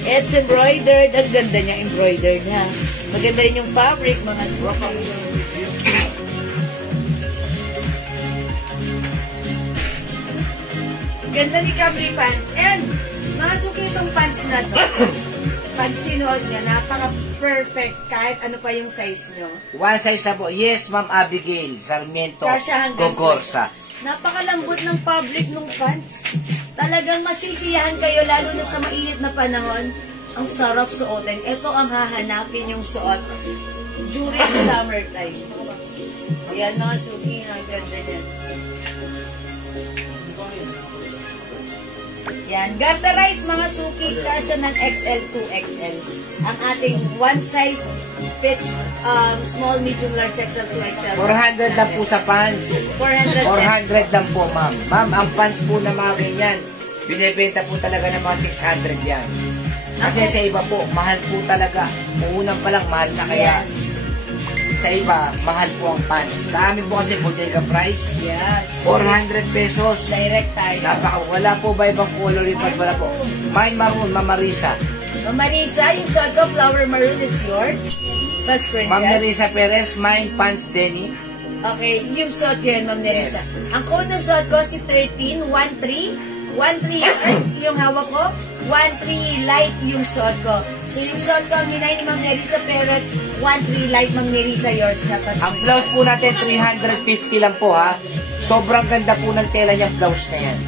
It's embroidered. Ang ganda niya, embroidered, ha? Maganda rin yung fabric, mga suki. Ganda ni Capri pants. And, mga suki itong pants na to. Pag sinuot niya, napaka-perfect kahit ano pa yung size nyo. One size na po. Yes, Ma'am Abigail Sarmiento Kasya hanggang Gogorsa. Napakalambot ng fabric ng pants. Talagang masisiyahan kayo lalo na sa mainit na panahon. Ang sarap suotin. Ito ang hahanapin yung suot during summertime. Ayan mga suki, ang ganda niya. Yan. Garterize mga suki, kasya ng XL to XL. Ang ating one size fits small, medium, large, XL to XL. 400 lang po sa pants. 400 400 lang po, ma'am. Ma'am, ang pants po na mga ganyan, binibenta po talaga ng mga 600 yan. Kasi sa iba po, mahal po talaga. Unang pa lang, mahal na kaya. Yes. Sa iba, mahal po ang pants. Sa amin po kasi bodega price, Yes. 400 pesos. Direct tayo. Wala po ba ibang color yung pants? Wala po. Mine Maroon, Ma'am Marisa. Ma'am Marisa, yung suot ko, flower maroon is yours. Plus Ma'am screenshot. Marisa Perez, mine pants Denny. Okay, yung suot yan, Ma'am Marisa. Yes. Ang code ng suot ko, si 13, 13. 13 yung hawak ko. 13 light yung suot ko. So yung suot ko, ang hinay ni Ma'am Nerissa Perez, 13 light, Ma'am Nerissa, yours na pa. Ang blouse po natin, 350 lang po ha. Sobrang ganda po ng tela niyang blouse na yan.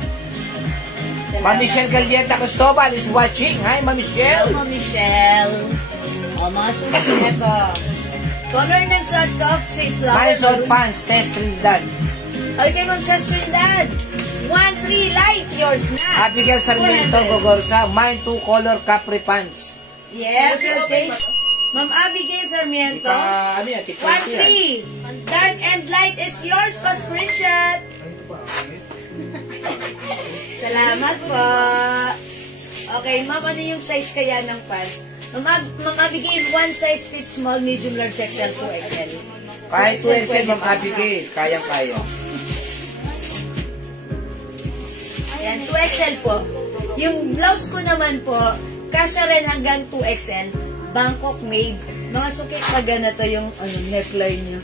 Ma'am Michelle Galieta Cristobal is watching. Hi, Ma'am Michelle. Ma'am Michelle. O, mga suot na to. Color ng suot ko, si My flower Suit maroon. Pants, Test Trinidad. Okay, Ma'am Chester Dad. 13 light, yours na. Abigail Sarmiento 400. Gogorsa, mine 2 color Capri Pants. Yes, okay. Ma'am Abigail Sarmiento. Ano yan? 13. Dark and light is yours pa screenshot. Salamat po. Okay, ma'am, ano yung size kaya ng pants? Ma'am Abigail, one size fits small, medium, large, XL, 2XL. Kahit 2XL, Ma'am Abigail, kayang-kaya. Yan, 2XL po. Yung blouse ko naman po, kasya rin hanggang 2XL. Bangkok made. Mga sukit pa ganito yung neckline niya.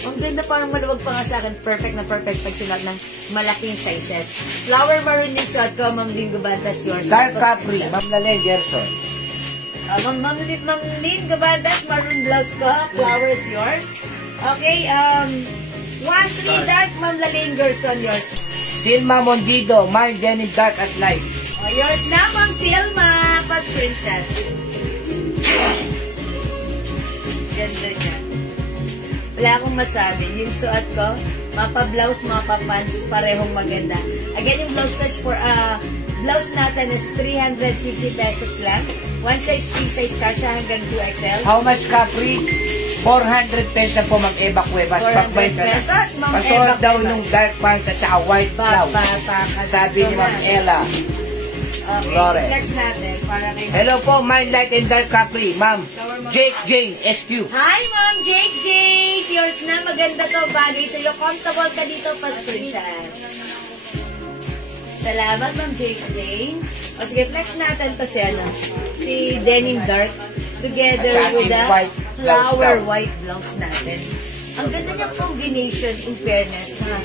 Ang ganda, parang maluwag pa nga sa akin. Perfect na perfect pag sinuot ng malaking sizes. Flower maroon yung suot ko, Ma'am Lynn Gubantas, yours. Dark Capri, Ma'am Nalel Gerson. Ma'am Lynn Gubantas, maroon blouse ko. Flowers, yours. Okay, 1-3 dark, Ma'am Lalaine Gerson, yours. Silma Mondido, mine Denim Dark at Light. Yours na, Ma'am Silma. Pa-screenshot. Ganda niya. Wala akong masabi. Yung suot ko, mapa-blouse, mapa-pants, parehong maganda. Again, yung blouse is for, blouse natin is 350 pesos lang. One size, free size kasha hanggang 2XL. How much Capri? 400 pesos po, Ma'am Eva Cuevas. 400 Bakbay ka na. pesos, Ma'am Pasuot Eva daw Cuevas. nung dark pants at saka white blouse. Sabi ni Ma'am Ella. Okay, Flores. flex natin para kay Hello po, mine light and dark Capri. Ma'am Jake Jane SQ. Hi, Ma'am Jake Jake! yours na. Maganda to, bagay sa'yo. Comfortable ka dito, pa-screenshot. Salamat, Ma'am Jane. O sige, flex natin to si Denim Dark together with the flower white blouse natin. Ang ganda niyang combination in fairness, ha.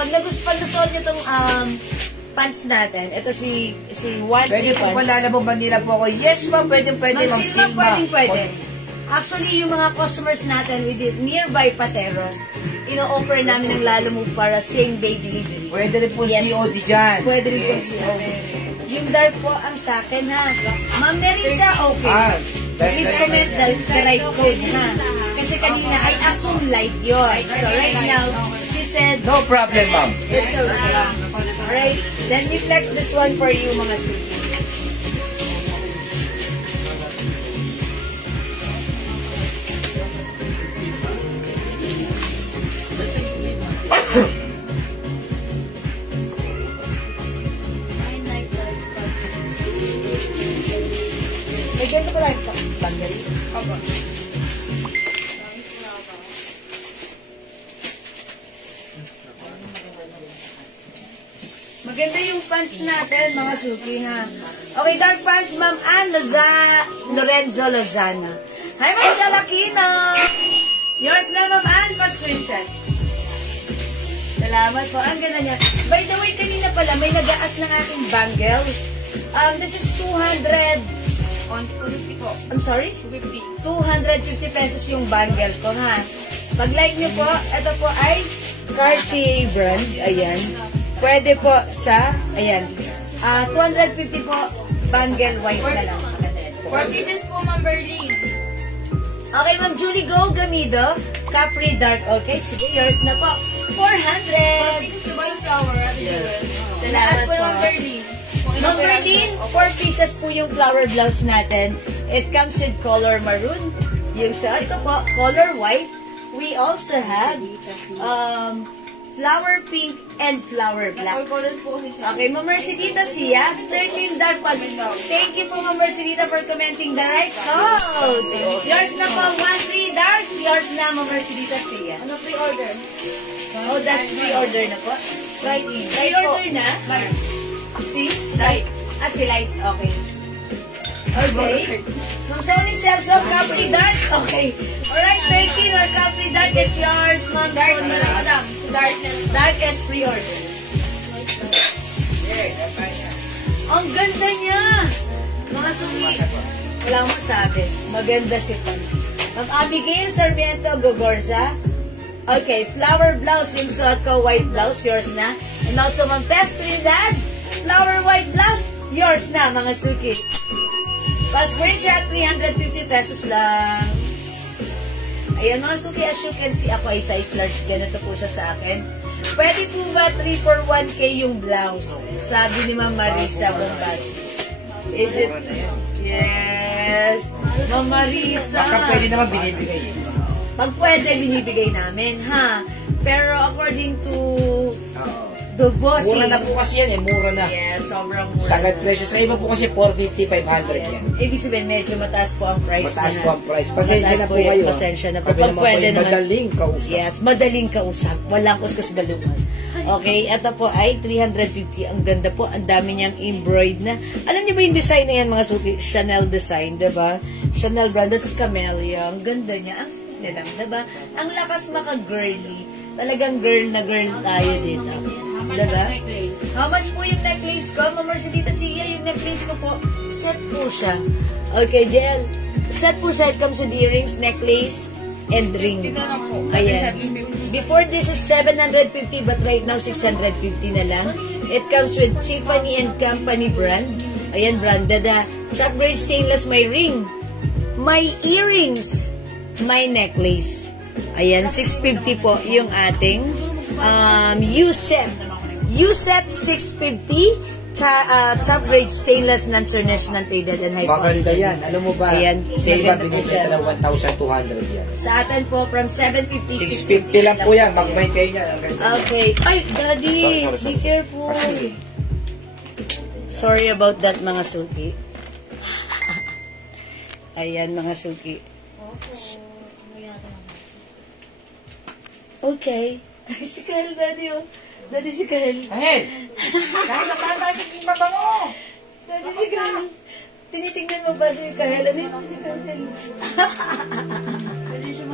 Pag nagustuhan niyo tong pants natin, ito si One Pwede po pala na Manila po ako. Yes, ma'am. Pwede, Ma'am Silma. Pwede. Actually, yung mga customers natin with nearby Pateros, ino-offer namin ng lalo mo para same-day delivery. Pwede rin po COD dyan. Pwede rin po COD. Yung dark po ang sa akin, ha. Ma'am Marisa, okay. Please comment the right code, ha. Kasi kanina, I assume light yun. So right now, she said, no problem, ma'am. It's okay. Alright, then we flex this one for you, mga suki. May ganito pala ito. Bangari. Opo. Maganda yung pants natin, mga suki, ha. Okay, dark pants, Ma'am Ann Lorenzo Lozana. Hi, Ma'am Shalakino. Yours na, Ma'am Ann, pa-screenshot. Salamat po. Ang ganda niya. By the way, kanina pala, may nag-aas ng aking bangle. This is 200. On 250 po. I'm sorry? 250. 250 pesos yung bangle ko, ha. Pag-like nyo po, ito po ay Cartier brand. Ayan. Pwede po sa, ayan, 250 po, bangle white na lang. 4 pieces po, Ma'am Berlin. Okay, Ma'am Julie Go Gamido, Capri Dark. Okay, sige, yours na po. 400. 4 pieces to ba yung flower? Salamat po. Ma'am Berlin. Ma'am Berlin, 4 pieces po yung flower blouse natin. It comes with color maroon. Yung sa ito po, color white. We also have flower pink and flower black. All colors po kasi siya. Okay, Ma'am Mercedita Sia, 13 dark pants. Thank you po, Ma'am Mercedita, for commenting the right code. Yours na po, 13 dark. Yours na, Ma'am Mercedita Sia. Ano pre-order? Oh, that's pre-order na po. Light. Pre-order na? Light. Si? Light. Si Light. Okay. Okay. From Sony Celso, Capri Dark. Okay. Alright, 13 or Capri Dark, it's yours, Ma'am Dark Sony. na lang, madam. Darkness. Dark as pre-order. Ang ganda niya! Mga suki, wala akong masabi. Maganda si Pans. Ma'am Abigail Sarmiento Gogorza. Okay, flower blouse yung suot ko, white blouse, yours na. And also, Ma'am Tess Trinidad, flower white blouse, yours na, mga suki. Pa-screenshot, 350 pesos lang. Ayan, mga suki, as you can see, ako ay size large. Ganito po siya sa akin. Pwede po ba 3 for 1K yung blouse? Sabi ni Ma'am Marisa Bombasi. Is it? Yes. Ma'am Marisa. Baka pwede naman binibigay. Pag pwede, binibigay namin, ha? Pero according to the bossing. Mura na po kasi yan, mura na. Yes, sobrang mura. Sagad presyo. Sa iba po kasi 450, 500 Yes. yan. Ibig sabihin, medyo mataas po ang price. Mataas na. po ang price. Pasensya Mataas na po kayo. Pasensya na po. Kami Pag naman pwede po naman. madaling kausap. Yes, madaling kausap. Walang kuskus balumas. Okay, ito po ay 350. Ang ganda po. Ang dami niyang embroidered na. Alam niyo ba yung design na yan, mga suki? Chanel design, diba? Chanel brand. That's Camellia. Ang ganda niya. Ang simple lang, diba? Ang lakas maka-girly. Talagang girl na girl tayo dito. Diba? How much po yung necklace ko? Ma'am Mercedita Sia, yung necklace ko po, set po siya. Okay, Jel. Set po siya. It comes with earrings, necklace, and ring. Dito na po. Ayan. Before this is 750 but right now 650 na lang. It comes with Tiffany & Company brand. Ayan, branded. Top grade stainless, my ring, my earrings, my necklace. Ayan, 650 po yung ating U-set 650 top grade stainless non-international faded and high Maganda quality. yan. Alam mo ba? Ayan, Sa iba, maganda po binibenta siya. ng 1,200 yan. Sa atin po, from 750, 650 lang po yan. Mag-mind kayo yan. Okay. Ay, Daddy, Sorry. be careful. Sorry about that, mga suki. Ayan, mga suki. Okay. Si Kahel, Daddy, oh. Daddy, si Kahel. Kahel! Kahel na parang bakit yung mabango? Daddy, si Kahel. Tinitingnan mo ba si Kahel? Ano yung si Kahel?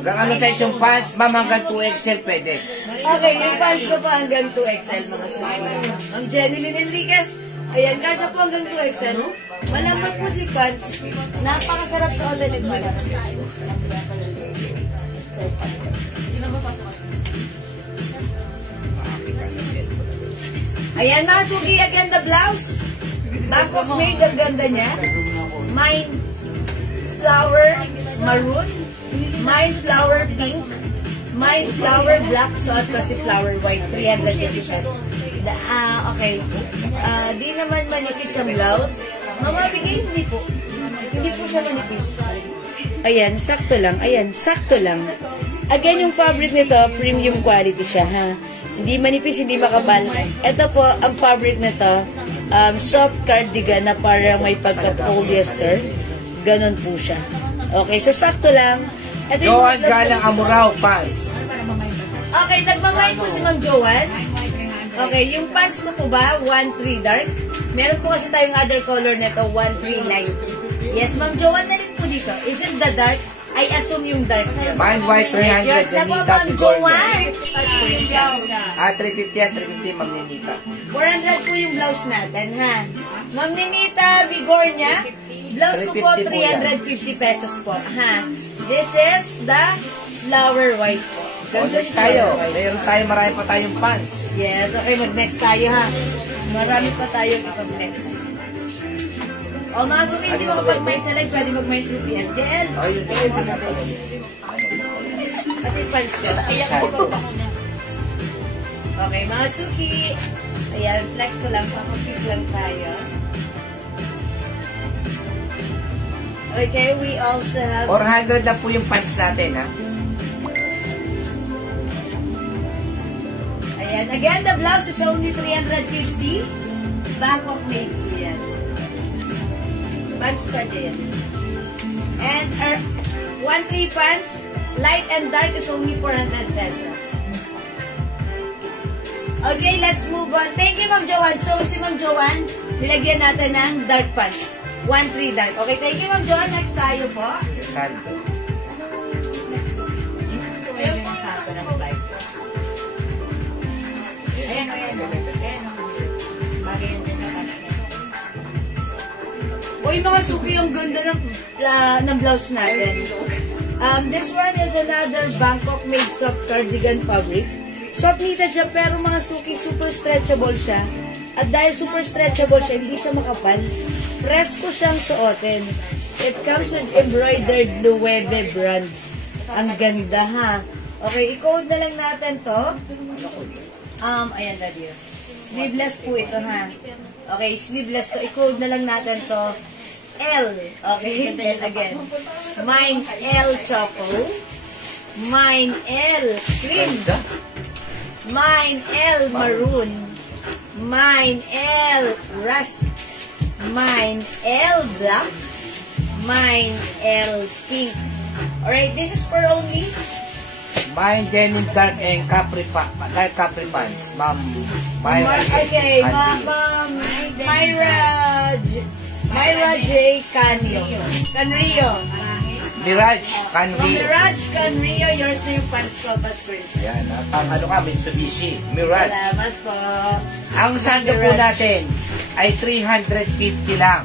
Hanggang ano size yung pants, ma'am, hanggang 2XL pwede. Okay, yung pants ko pa hanggang 2XL, mga suki. Ang Jenilyn Enriquez. Ayan, kasya po hanggang 2XL. Malambot po si pants. Napakasarap sa oten ni pants. Ayan, mga suki, again the blouse. Bangkok made, ang ganda niya. Mine flower maroon. Mine flower pink. Mine flower black. Suot ko si flower white. 350 pesos. Okay. Di naman manipis ang blouse. Mamabigay, hindi po. Hindi po siya manipis. Ayan, sakto lang. Ayan, sakto lang. Again, yung fabric nito, premium quality siya, ha? Hindi manipis, hindi makapal. Ito po, ang fabric nito, soft cardigan na parang may pagka-polyester. Ganon po siya. Okay, so sakto lang. Ito yung Joan Galang Amurao pants. Okay, nagmamahal po si Ma'am Joan. Okay, yung pants mo po ba, 1-3 dark? Meron po kasi tayong other color nito, 1-3 light. Yes, Ma'am Joan na rin po dito. Is it the dark? I assume yung dark yun. Mine white 300, Yes na po, Ninita Ma'am Tigornia. Joan. 350 yan, 350, ma'am Ninita. 400 po yung blouse natin, ha? Ma'am Ninita Bigornia, blouse ko po 350 pesos po, ha? This is the flower white po. Next tayo. Mayroon tayo, marami pa tayong pants. Yes, okay, mag-next tayo, ha? Marami pa tayong ipag-next. O, mga suki, hindi mo kapag-mind sa live, pwede mag-mind through PMJL. At yung pants ko. Okay, mga suki. Ayan, flex ko lang, pakapit lang tayo. Okay, we also have... 400 na po yung pants natin, ha? Ayan, again, the blouse is only 350. Bangkok made po yan. Pants pa dyan. And our 1-3 pants, light and dark is only 400 pesos. Okay, let's move on. Thank you, Ma'am Joanne. So, si Ma'am Joanne, nilagyan natin ng dark pants. 1-3 dark. Okay, thank you, Ma'am Joanne. Next tayo po. Santo. Uy, mga suki, ang ganda ng blouse natin. This one is another Bangkok made soft cardigan fabric. Soft knitted siya, pero mga suki, super stretchable siya. At dahil super stretchable siya, hindi siya makapal. Presko siyang suotin. It comes with embroidered Nueve brand. Ang ganda, ha? Okay, i-code na lang natin to. Ayan, Daddy. Sleeveless po ito, ha? Okay, sleeveless to. I-code na lang natin to. L. Okay, L again. Mine L Choco. Mine L Cream. Mine L Maroon. Mine L Rust. Mine L Black. Mine L Pink. Alright, this is for only... Mine denim dark and dark capri pants. Ma'am. Okay, Ma'am Myra J. Canrio. Mirage Canrio. Mirage Canrio, yours na yung pants ko, Pastor. Yan, ano ka, Mitsubishi. Mirage. Salamat po. Ang sando po natin ay 350 lang.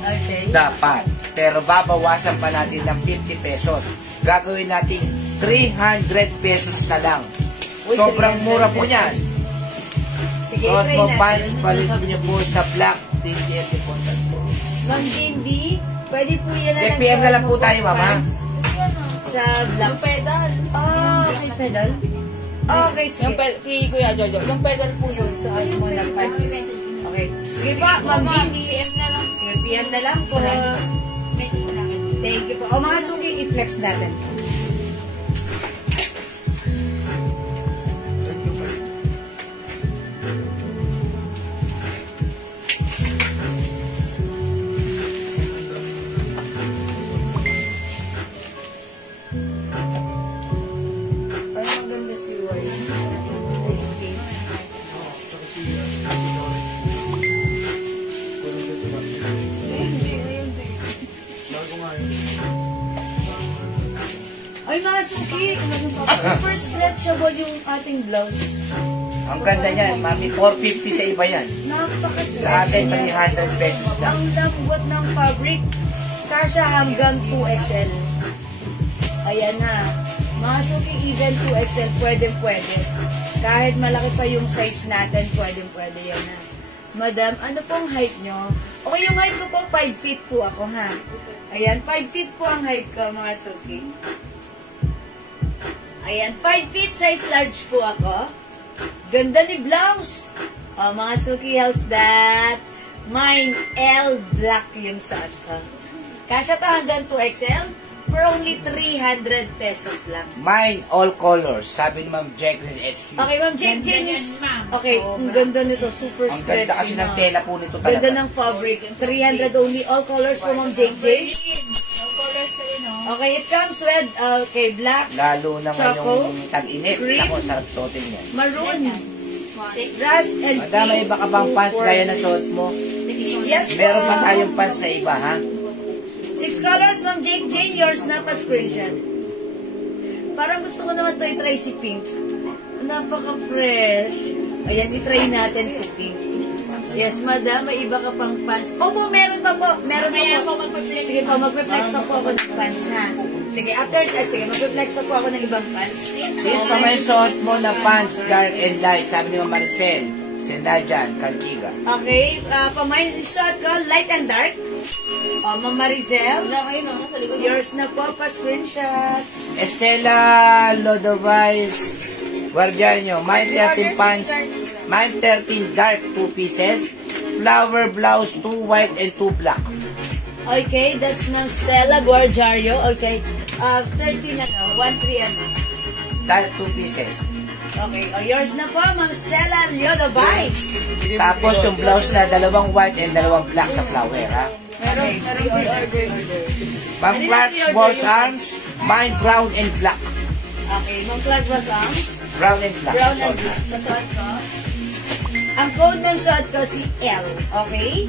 Okay. Dapat. Pero babawasan pa natin ng 50 pesos. Gagawin natin 300 pesos na lang. Uy, Sobrang 300 mura po pesos. niyan. Sige, Suot try mo natin. pants, palit niyo po sa black. PM po. Ma'am Jindy, pwede po yan na lang PM na lang po suot mo tayo, Mama. pants Sa black. Yung pedal. May pedal? Okay, sige. Yung kay Kuya Jojo. Yung pedal po yun. Suot mo na pants. Okay. Sige po, Ma'am Jindy. PM na lang. Sige, PM na lang po. Thank you po. O mga suki, i-flex natin. Parang maganda si Roy. mga suki, super stretchable yung ating blouse. Ang ganda niyan, mami. 450 sa iba yan. Sa atin, Napaka-stretchy niya. 300 pesos lang. Ang lambot ng fabric. Kasya hanggang 2XL. Ayan na. Mga suki, even 2XL, pwede. Kahit malaki pa yung size natin, pwede yan na. Madam, ano pong height nyo? Okay, yung height ko po, 5 feet po ako, ha? Ayan, 5 feet po ang height ko, mga suki. Ayan, 5 feet, size large po ako. Ganda ni blouse. Oh, mga suki, how's that? Mine, L black yung suot ko. Kasya to hanggang 2XL for only 300 pesos lang. Mine, all colors. Sabi ni Ma'am Jacqueline SQ. Okay, Ma'am Jane, okay, ang ganda nito, super Ang stretchy. ganda kasi ng na. tela po nito Ganda talaga. ng fabric. 300 only, all colors po, Ma'am Jane. Okay, it comes with, black, Lalo naman Choco, yung tag-init. green, Ako, sarap suotin yan. maroon, rust, and Madam, may iba ka bang pants gaya na suot mo? Yes, Meron pa po. tayong pants sa iba, ha? 6 colors, Ma'am Jake Jane, yours na pa screenshot. Parang gusto ko naman to i-try si Pink. Napaka-fresh. Ayan, i-try natin si Pink. Yes, madam, may iba ka pang pants. Opo, meron pa po. Meron pa po. Sige po, magpe-flex pa po ako ng pants, ha? Sige, magpe-flex pa po ako ng ibang pants. Sis, pa may suot mo na pants, dark and light. Sabi ni Ma'am Maricel, si Najan, Kantiga. Okay, pamain shot ko, light and dark. Ma'am Maricel, yours na po, pa-screenshot. Estela Lodovice Guardiano, may 13 pants, may 13 dark 2 pieces, flower blouse 2 white and 2 black. Okay, that's Ma'am Stella Guarjario. Okay, 13 1-3 Dark 2 pieces. Okay, yours na po, Ma'am Stella Lodovice. Tapos yung blouse na dalawang white and dalawang black sa flower, ha? Meron pre-order. Ma'am Clark's Walls Arms, mine brown and black. Okay, Ma'am Clark Ross Arms. Brown and black. Brown and black. Sa suot ko. Ang code ng suot ko si L. Okay?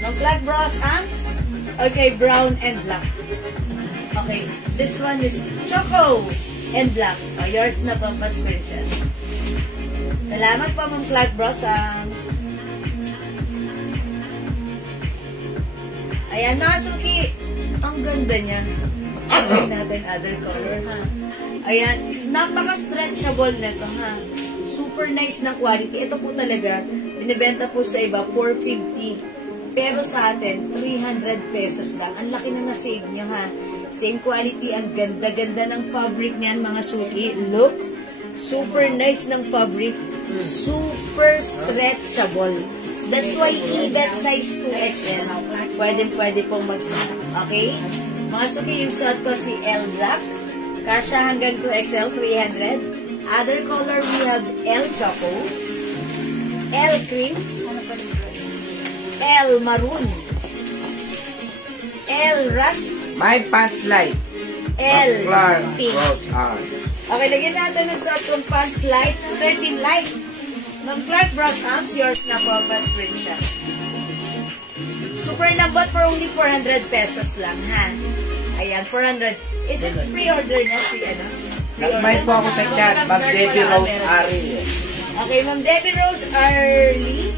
Ma'am Clark Ross Arms. Okay, brown and black. Okay, this one is Choco and black. Yours na po, pa-screenshot. Salamat po, Ma'am Clark Ross Arms. Ayan, Nasuki. Ang ganda niya. Try natin other color, ha? Ayan, napaka-stretchable na ito, ha? Super nice na quality. Ito po talaga, binibenta po sa iba, 450. Pero sa atin, 300 pesos lang. Ang laki na na-save nyo, ha? Same quality, ang ganda-ganda ng fabric niyan, mga suki. Look, super nice ng fabric. Super stretchable. That's why even size 2XL, pwede pong magsuot. Okay? Mga suki, yung suot ko si L Black. Kasha hanggang 2XL, 300. Other color, we have L Choco, L Cream, L Maroon, L Rust, My pants light. L Clark Pink. Rose Arms. Okay, lagyan natin ng suot kong pants light, 13 light. Ma'am Clark Bros Arms, yours na po, pa-screenshot. Super lambot for only 400 pesos lang, ha? Ayan, 400. Is it pre-order na si, ano? Nag-mind po ako sa chat, Ma'am Debbie Rose Ari. Okay, Ma'am Debbie Rose Arlie.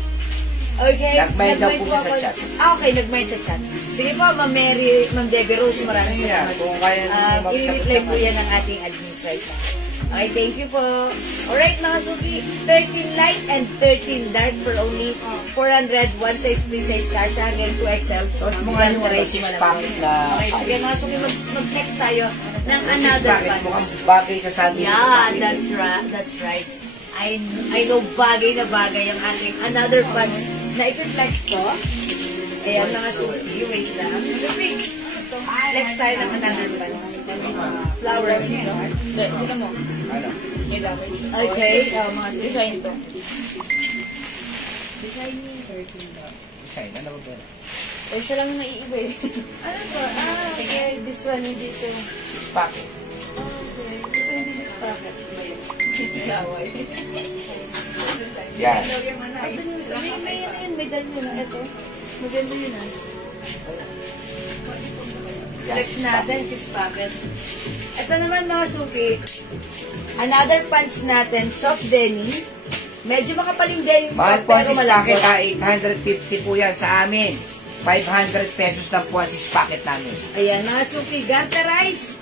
Okay, Nag-mind daw po siya sa ako. chat. Okay, nag-mind sa chat. Sige po, Ma'am Mary, Ma'am Debbie Rose, maraming salamat. Kung kaya niyo I-reply po yan ng ating admins right now. Okay, thank you po. Alright, mga suki, 13 light and 13 dark for only 400, one size, free size cash, hanggang 2XL. So, mga yung 6 packet na... Okay, sige mga suki, mag-text tayo ng 6 another packet, ones. mukhang bagay sa saging. Yeah, that's right. I know bagay na bagay ang ating another funds na i-flex ko. Ayan, mga suki, wait lang. Flex tayo ng another funds. Flower. Hindi, kita mo. Ano? Yung gamit. Okay, mga suki. Design to. Design, ano ba ba? O siya lang naiiba eh. Ano to? Okay, this one, hindi to. 6 packet. Okay, ito hindi 6 packet. Laway. Yan. May dali na ito. Maganda yun, Flex natin, 6 packet. Ito naman mga suki, another pants natin, soft denim. Medyo makapaling denim Mahal po ang pero 6 malambot. packet, 850 po yan sa amin. 500 pesos lang po ang 6 packet namin. Ayan, mga suki, garterize.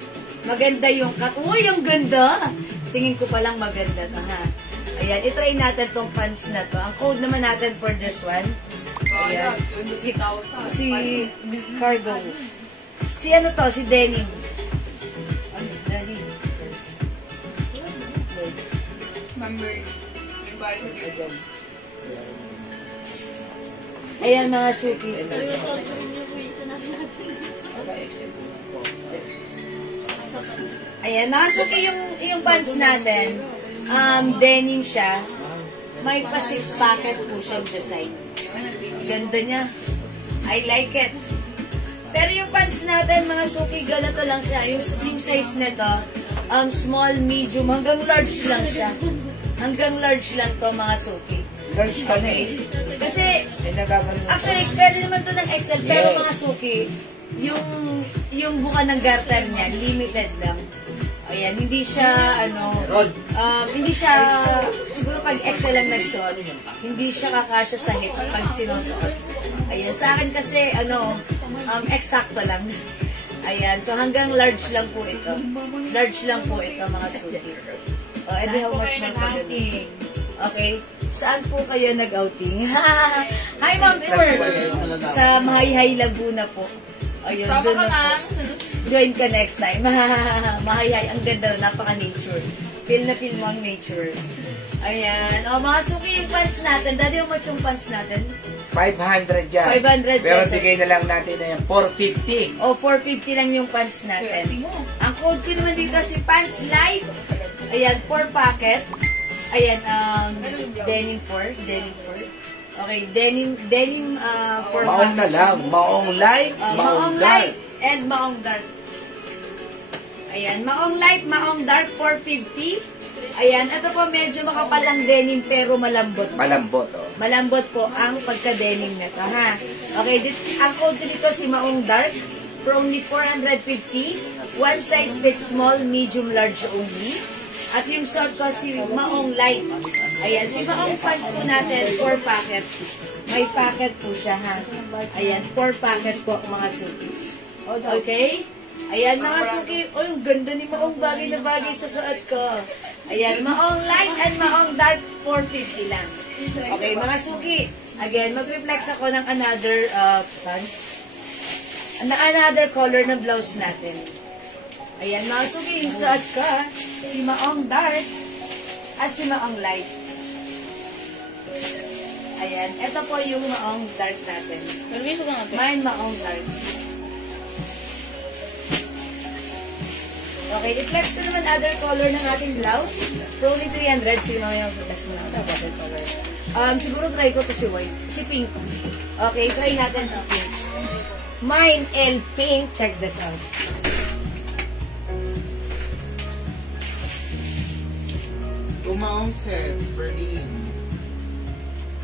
Maganda yung cut. Uy, ang ganda! Tingin ko palang maganda to, ha? Ayan, itry natin tong pants na to. Ang code naman natin for this one. Ayan. Si cargo. Si ano to? Si denim. Ano? Denim. Ayan. Ayan mga suki. Ayan, mga suki yung pants natin. Denim siya. May pa 6 packet po siyang design. Ganda niya. I like it. Pero yung pants natin, mga suki, ganito lang siya. Yung size nito, small, medium, hanggang large lang siya. Hanggang large lang to mga suki. Large ka na eh. Kasi, Nagagaling mo. actually, pwede naman to ng XL, pero mga suki, yung buka ng garter niya, limited lang. Ayan, hindi siya, hindi siya, siguro pag XL lang nagsuot, hindi siya kakasya sa hips pag sinusuot. Ayan, sa akin kasi, eksakto lang. Ayan, so hanggang large lang po ito. Large lang po ito, mga suki. O, edi how much more pa ganun? Okay, saan po kayo nag-outing? Hi, Ma'am Tour! Sa Mahayhay, Laguna po. Ayun, doon na po. Join ka next time. Mahayhay, ang ganda, napaka-nature. Feel na feel mo ang nature. Ayan. O, mga suki yung pants natin. Dali yung much yung pants natin. 500 yan. 500 Pero pesos. bigay na lang natin na yan, 450. O, 450 lang yung pants natin. Ang code ko naman dito si Pants Life. Ayan, 4 packet. Ayan, denim 4. Denim 4. Okay, denim 4 Maong packet. na lang. Maong light, Maong light and maong dark. Ayan, maong light, maong dark, 450. Ayan, ito po medyo makapalang denim pero malambot. Malambot, oh. Malambot po ang pagka-denim na to, ha? Okay, ang code dito si maong dark for only 450. One size fits small, medium, large only. At yung suot ko si maong light. Ayan, si maong pants po natin, 4 packet. May packet po siya, ha? Ayan, 4 packet po mga suki. Okay? Ayan, mga suki. Oh, yung ganda ni maong, bagay na bagay sa suot ko. Ayan, maong light and maong dark, 450 lang. Okay, mga suki. Again, mag-reflex ako ng another pants. Another color ng blouse natin. Ayan, mga suki, yung suot ko, si maong dark at si maong light. Ayan, ito po yung maong dark natin. Mine maong dark. Okay, i-flex ko naman other color ng ating blouse. For only 300, sige naman yung flex mo natin other color. Siguro try ko to si white. Si pink. Okay, try natin si pink. Mine and pink. Check this out. Maong sets, Berlin.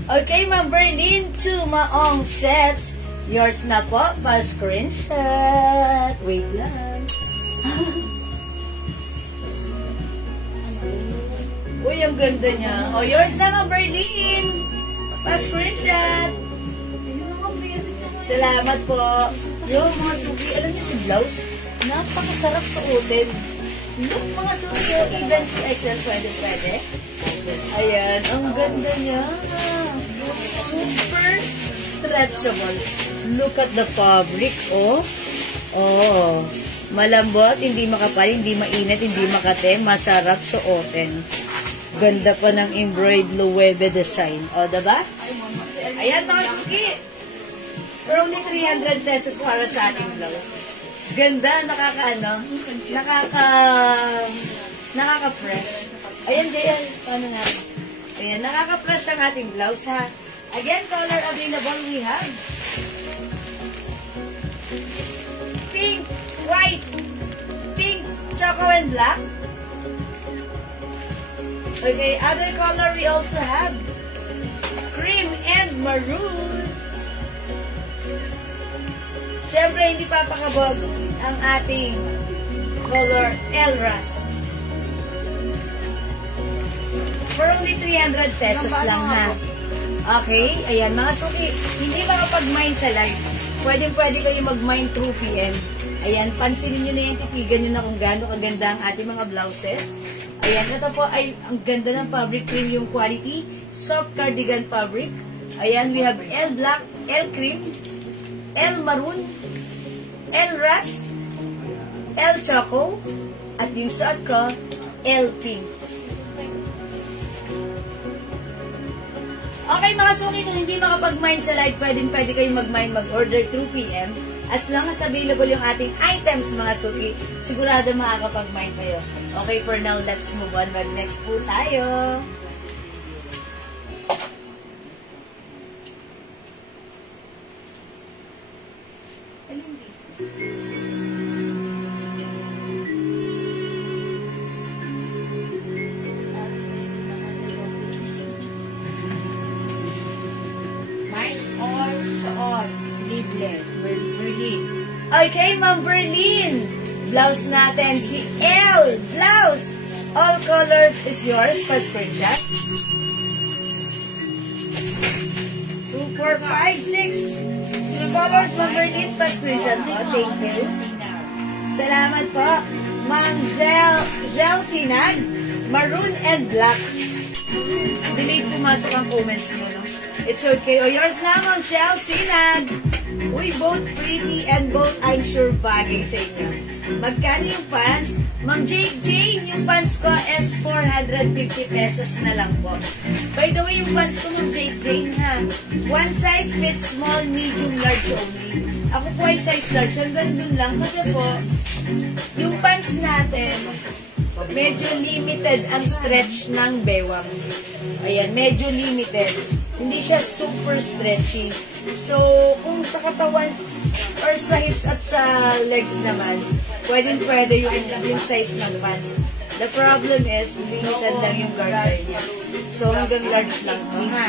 Okay, Ma'am Berlin, 2 maong sets. Yours na po, pa-screenshot. Wait lang. Uy, ang ganda niya. Oh, yours na, Ma'am Berlin. Pa-screenshot. Salamat po. Yung mga suki, alam niyo si blouse, napakasarap suotin. Look, mga suki, even si XL, pwede. Ayan, ang ganda niya. Super stretchable. Look at the fabric, oh. Oh, malambot, hindi makapal, hindi mainit, hindi makate, masarap suotin. Ganda pa ng embroidered Loewe design. O, diba? Ayan, mga suki. For only 300 pesos para sa ating blouse. Ganda, nakaka-fresh. Ayan, Jayan, paano natin? Ayan, nakaka-fresh ang ating blouse, ha? Again, color available we have. Pink, white, pink, choco, and black. Okay, other color we also have cream and maroon. Siyempre, hindi papakabog. ang ating color L Rust. For only 300 pesos lang ha. Okay, ayan mga suki, hindi makapag-mine sa live. Pwede kayo mag-mine through PM. Ayan, pansinin nyo na yan, tipigan nyo na kung gaano kaganda ang ating mga blouses. Ayan, ito po ay ang ganda ng fabric, premium quality, soft cardigan fabric. Ayan, we have L black, L cream, L maroon, L rust, L choco, at yung suot ko, L pink. Okay mga suki, kung hindi makapag-mine sa live, pwede kayong mag-mine, mag-order through PM. As long as available yung ating items mga suki, sigurado makakapag-mine kayo. Okay, for now, let's move on. Mag-next po tayo. Sleeveless, Berlin. Okay, Ma'am Berlin. Blouse natin, si L. Blouse. All colors is yours. Pa-screenshot. 2, 4, 5, 6. 6 colors, Ma'am Berlin. Pa-screenshot po. Thank you. Salamat po. Ma'am Gel Sinag. Maroon and black. Delete pumasok ang comments mo, no? It's okay. O, yours na, Ma'am Gel Sinag. Uy, both pretty and both I'm sure bagay sa inyo. Magkano yung pants? Ma'am Jane, yung pants ko is 450 pesos na lang po. By the way, yung pants ko, Ma'am Jane, ha? One size fits small, medium, large only. Ako po ay size large. Hanggang dun lang. Kasi po, yung pants natin, medyo limited ang stretch ng bewang. Ayan, medyo limited. Hindi siya super stretchy. So, kung sa katawan or sa hips at sa legs naman, pwede yung size ng pants. The problem is, limited lang yung garter niya. So, hanggang large lang to, ha?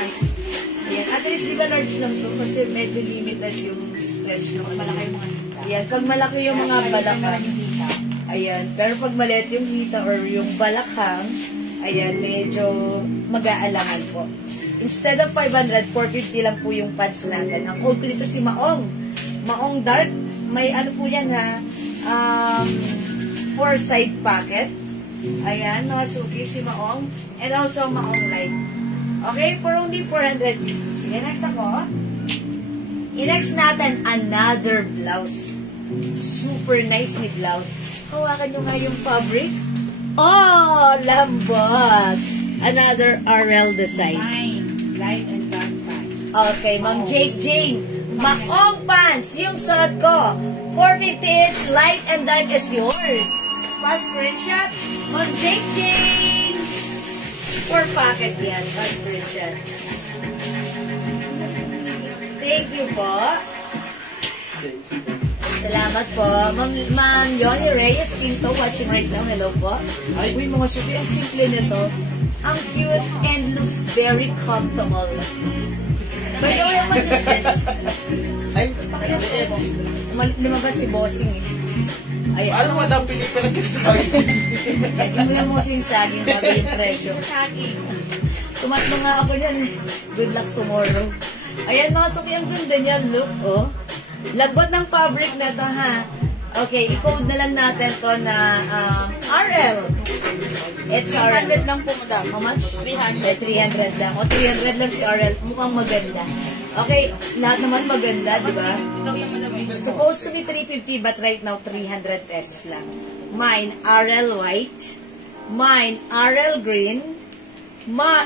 Ayan. At least, di ba large lang to? Kasi medyo limited yung stretch ng malaki yung mga hita. Ayan. Pag malaki yung mga balakang, ayan. Pero pag maliit yung hita or yung balakang, ayan, medyo mag-aalangan po. Instead of 500, 450 lang po yung pants natin. Ang code ko dito si Maong. Maong dark. May ano po yan ha. 4 side pocket. Ayan, mga suki si Maong. And also Maong light. Okay, for only 400. Sige, next ako. I-next natin another blouse. Super nice ni blouse. Hawakan nyo nga yung fabric. Oh, lambot. Another RL design. Light and dark pants. Okay, Ma'am Jane. Maong pants. Yung suot ko. 450 each. Light and dark is yours. Pa-screenshot. Ma'am Jane. 4 pocket yan. Pa-screenshot. Thank you po. Salamat po. Ma'am Yoli Reyes Pinto watching right now. Hello po. Uy, mga suki, ang simple nito. Ang cute and looks very comfortable. By the way, how much is this? Ay, Lumabas si Bossing eh. Ay, ano mo daw pinipirag sa akin? Tingnan mo yung saging bago yung presyo. Tumatlo nga ako yan eh. Good luck tomorrow. Ayan mga suki, ang ganda niya. Look, oh. Lambot ng fabric na to, ha? Okay, i-code na lang natin to na RL. It's RL. 300 lang po, madam. How much? 300. 300 lang. O, 300 lang si RL. Mukhang maganda. Okay, lahat naman maganda, di ba? Ikaw yung madam. Supposed to be 350, but right now, 300 pesos lang. Mine, RL white. Mine, RL green.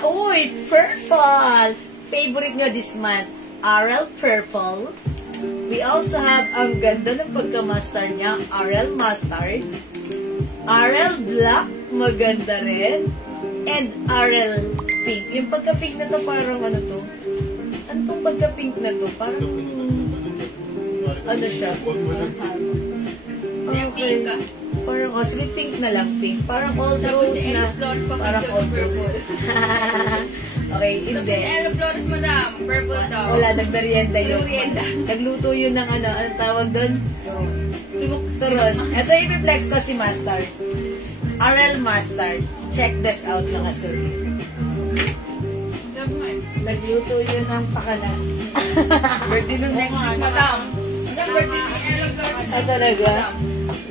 Uy, purple! Favorite nyo this month, RL purple. We also have, ang ganda ng pagka-mustard niya, RL mustard. RL black, maganda rin. And RL pink. Yung pagka-pink na to, parang ano to? Ano tong pagka-pink na to? Parang, ano siya? Yung pink ka. Parang, oh, sige, pink na lang, pink. Parang all rose na. Parang all rose. Okay, hindi. Hello, Flores, madam. Purple daw. Wala, nagmerienda yun. Merienda. Nagluto yun ng ano, anong tawag doon? Turon. Ito i-flex ko si Mustard. RL Mustard. Check this out ng Asuki. Nagluto yun ng pakala. Birthday nun next week, madam. Madam, birthday ni Ella Flores. Ah, talaga?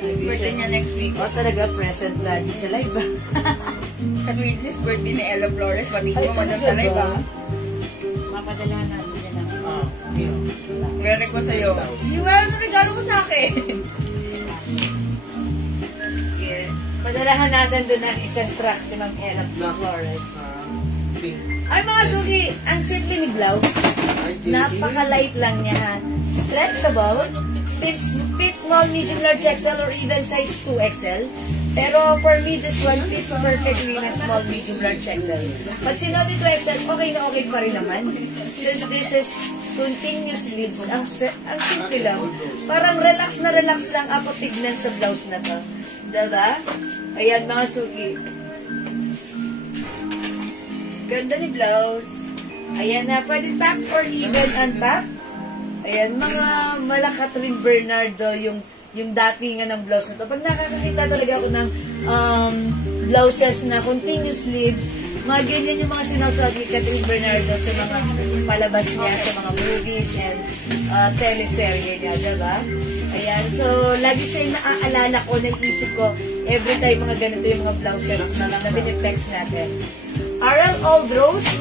Birthday niya next week. O talaga, present lagi sa live. Sa witness, birthday ni Ella Flores. Pati Ay, mo man talaga sa live, ba? ah. Mapadala natin yan ang Regalo ko sa'yo. Siwala na regalo mo sa akin. Yeah. Padalahan natin doon ang isang truck si Ma'am Ella Flores. Pink. Ay mga suki, ang simple ni blouse. Napaka-light lang niya ha. Stretchable. Fits small, medium, large XL or even size 2XL. Pero for me, this one fits perfectly na small, medium, large XL. Pag sinuot ni 2XL, okay na okay pa rin naman. Since this is continuous sleeves, ang simple lang. Parang relax na relax lang ako tignan sa blouse na to. Diba? Ayan mga suki. Ganda ni blouse. Ayan na, pwede top or even on top. Ayan, mga mala Catherine Bernardo, yung datingan ng blouse na to. Pag nakakakita talaga ako ng blouses na continuous sleeves, mga ganyan yung mga sinusuot ni Catherine Bernardo sa mga palabas niya, sa mga movies and teleserye niya, diba? Ayan, so lagi siya yung naaalala ko, naisip ko, every time mga ganito yung mga blouses na binitext natin. RL Old Rose,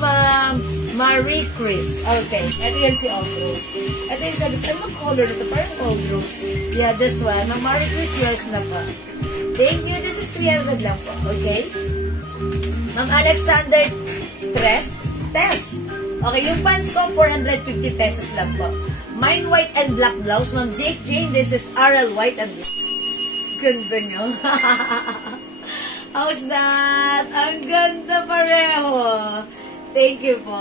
Marie Chris. Okay, ito yan si Old Rose. Ito yung sabi, ano color na ito? Parang Old Rose. Yeah, this one. Marie Chris, yours na po. Thank you. This is 300 lang po. Okay? Ma'am Alexander Tess. Okay, yung pants ko, 450 pesos lang po. Mine white and black blouse. Ma'am Jake Jane, this is RL white and black. Ganda nyo. How's that? Ang ganda pareho. Thank you po.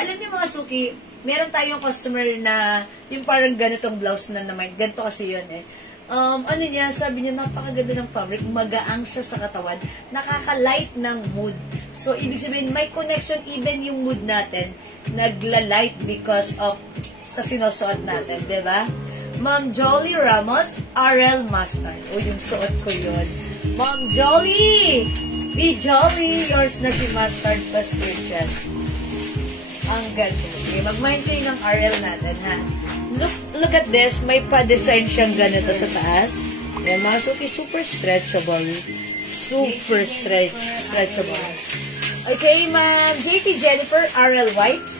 Alam niyo mga suki, meron tayong customer na yung parang ganitong blouse na naman. Ganito kasi yun eh. Ano niya, sabi niya, napakaganda ng fabric. Magaang siya sa katawan. Nakaka-light ng mood. So, ibig sabihin, may connection even yung mood natin. Nagla-light because of sa sinusuot natin. Diba? Ma'am Jolie Ramos, RL Mustard. O, yung suot ko yun. Ma'am Jolie! Be Jolly! Yours na si Mustard Prescription. Ang ganda. Sige, mag-mind kayo ng RL natin, ha? Look at this. May pa-design siyang ganito sa taas. Yan, mga suki, super stretchable. Super stretchable. Okay, Ma'am JT Jennifer, RL White.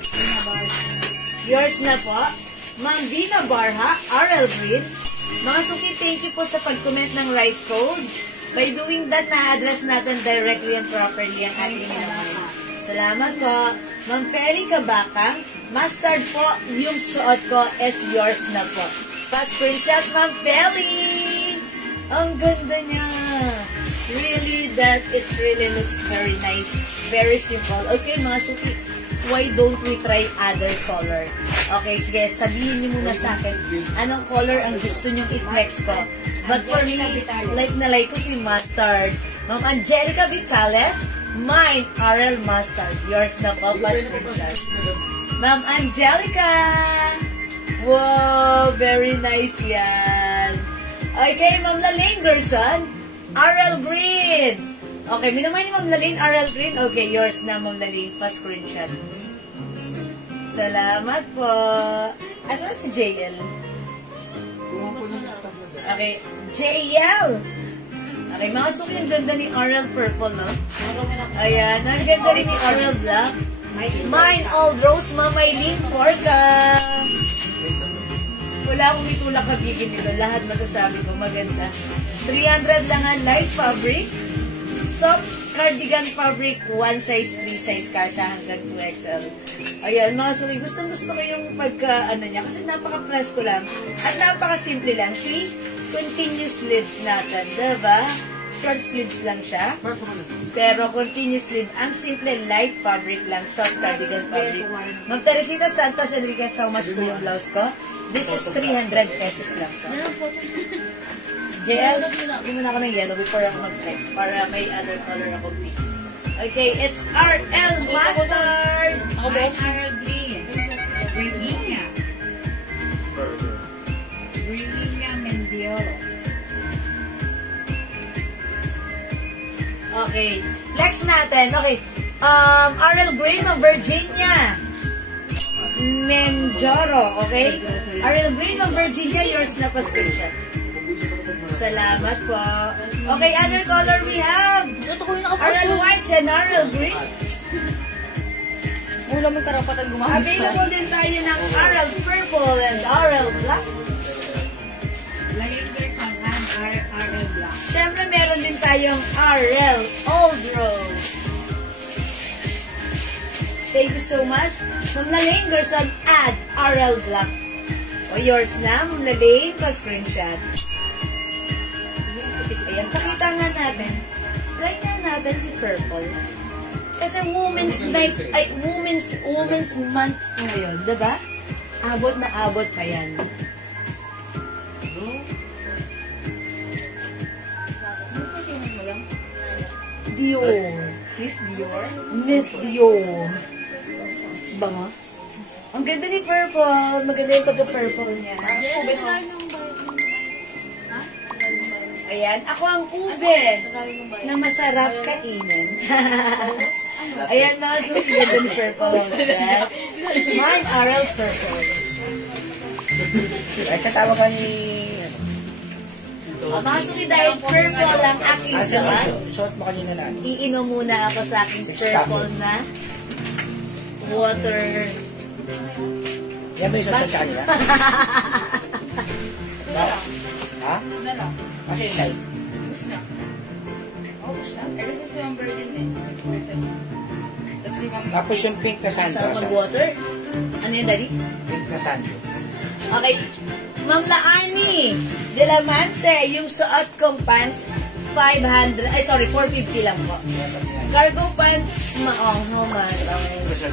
Yours na po. Ma'am Vina Barha, RL Green. Mga suki, thank you po sa pag-comment ng right code. By doing that, na-address natin directly and properly ang ating naman. Salamat po. Ma'am Feli Kabakang, Mustard po, yung suot ko is yours na po. Pa-screenshot, Ma'am Feli! Ang ganda niya! Really, it really looks very nice. Very simple. Okay, mga suki, why don't we try other color? Okay, sige, sabihin niyo muna sa akin, anong color ang gusto niyong i-flex ko? But for me, like na like ko si Mustard. Ma'am Angelica Vitales, mine, RL Mustard. Yours na po, pa-screenshot. Ma'am Angelica! Wow, very nice yan. Okay, Ma'am Lalaine Gerson, RL Green. Okay, minamay ni Ma'am Lalaine, RL Green. Okay, yours na, Ma'am Lalaine, pa-screenshot. Salamat po. Asan si JL? Okay, JL! Okay, mga suki, ang ganda ni RL Purple, no? Ayan, ang ganda rin ni RL Black. Mine, Old Rose, Mamaylin, Porca. Wala akong itulak kagigin nito. Lahat masasabi ko, maganda. 300 lang ang light fabric. Soft cardigan fabric, one size, free size kasha hanggang 2XL. Ayan, mga suki, gusto ko yung pagka, niya, kasi napaka-presko lang. At napaka-simple lang. See? Continuous sleeves natin, diba? Short sleeves lang siya. Pero continuous sleeve. Ang simple, light fabric lang. Soft cardigan fabric. Ma'am Teresita Santos Enriquez, how much po yung blouse ko? This is 300 pesos lang po. JL, hindi mo na ako ng yellow before ako mag-flex para may other color ako pick. Okay, it's RL Mustard! RL Green. Green niya. Green niya, Mendiolo. Okay. Next natin. Okay. RL Green of Virginia. Menjoro. Okay? RL Green of Virginia, yours na pa screenshot. Salamat po. Okay, other color we have. Ito ko yung nakapost. RL White and RL Green. Wala mo karapatan gumamit siya. Available din tayo ng RL Purple and RL Black. Lavender Sanghan, RL Black. Siyempre, meron din tayong RL Old Rose. Thank you so much. Ma'am Lalaine, Gerson, add RL Black. O, yours na, Ma'am Lalaine, pa-screenshot. Ayan, pakita nga natin. Try nga natin si Purple. Kasi Women's Night, ay, Women's Month ngayon, diba? Abot na abot pa yan. Dior. Miss Dior. Miss Dior. Bango. Ang ganda ni Purple. Maganda yung pagka-purple niya. Ube na. Ayan. Ako ang ube na masarap kainin. Ayan mga suki. Ganda ni Purple. Mine, RL Purple. Ay, sa tawag ka ni... Mga suki, dahil purple ang aking suot. Suot mo kanina na. Iinom muna ako sa aking purple na water. Yan ba yung suot sa kanina? Ha? Nala. Kasi yung light. Bus na. Oh, bus na. Eh, kasi si Ma'am Berlin eh. Tapos si Ma'am... Tapos yung pink na sando. Sarap mag-water. Ano yan, Daddy? Pink na sando. Okay. Ma'am La Army de la Manse, yung suot kong pants, 450 lang po. Cargo pants, how much?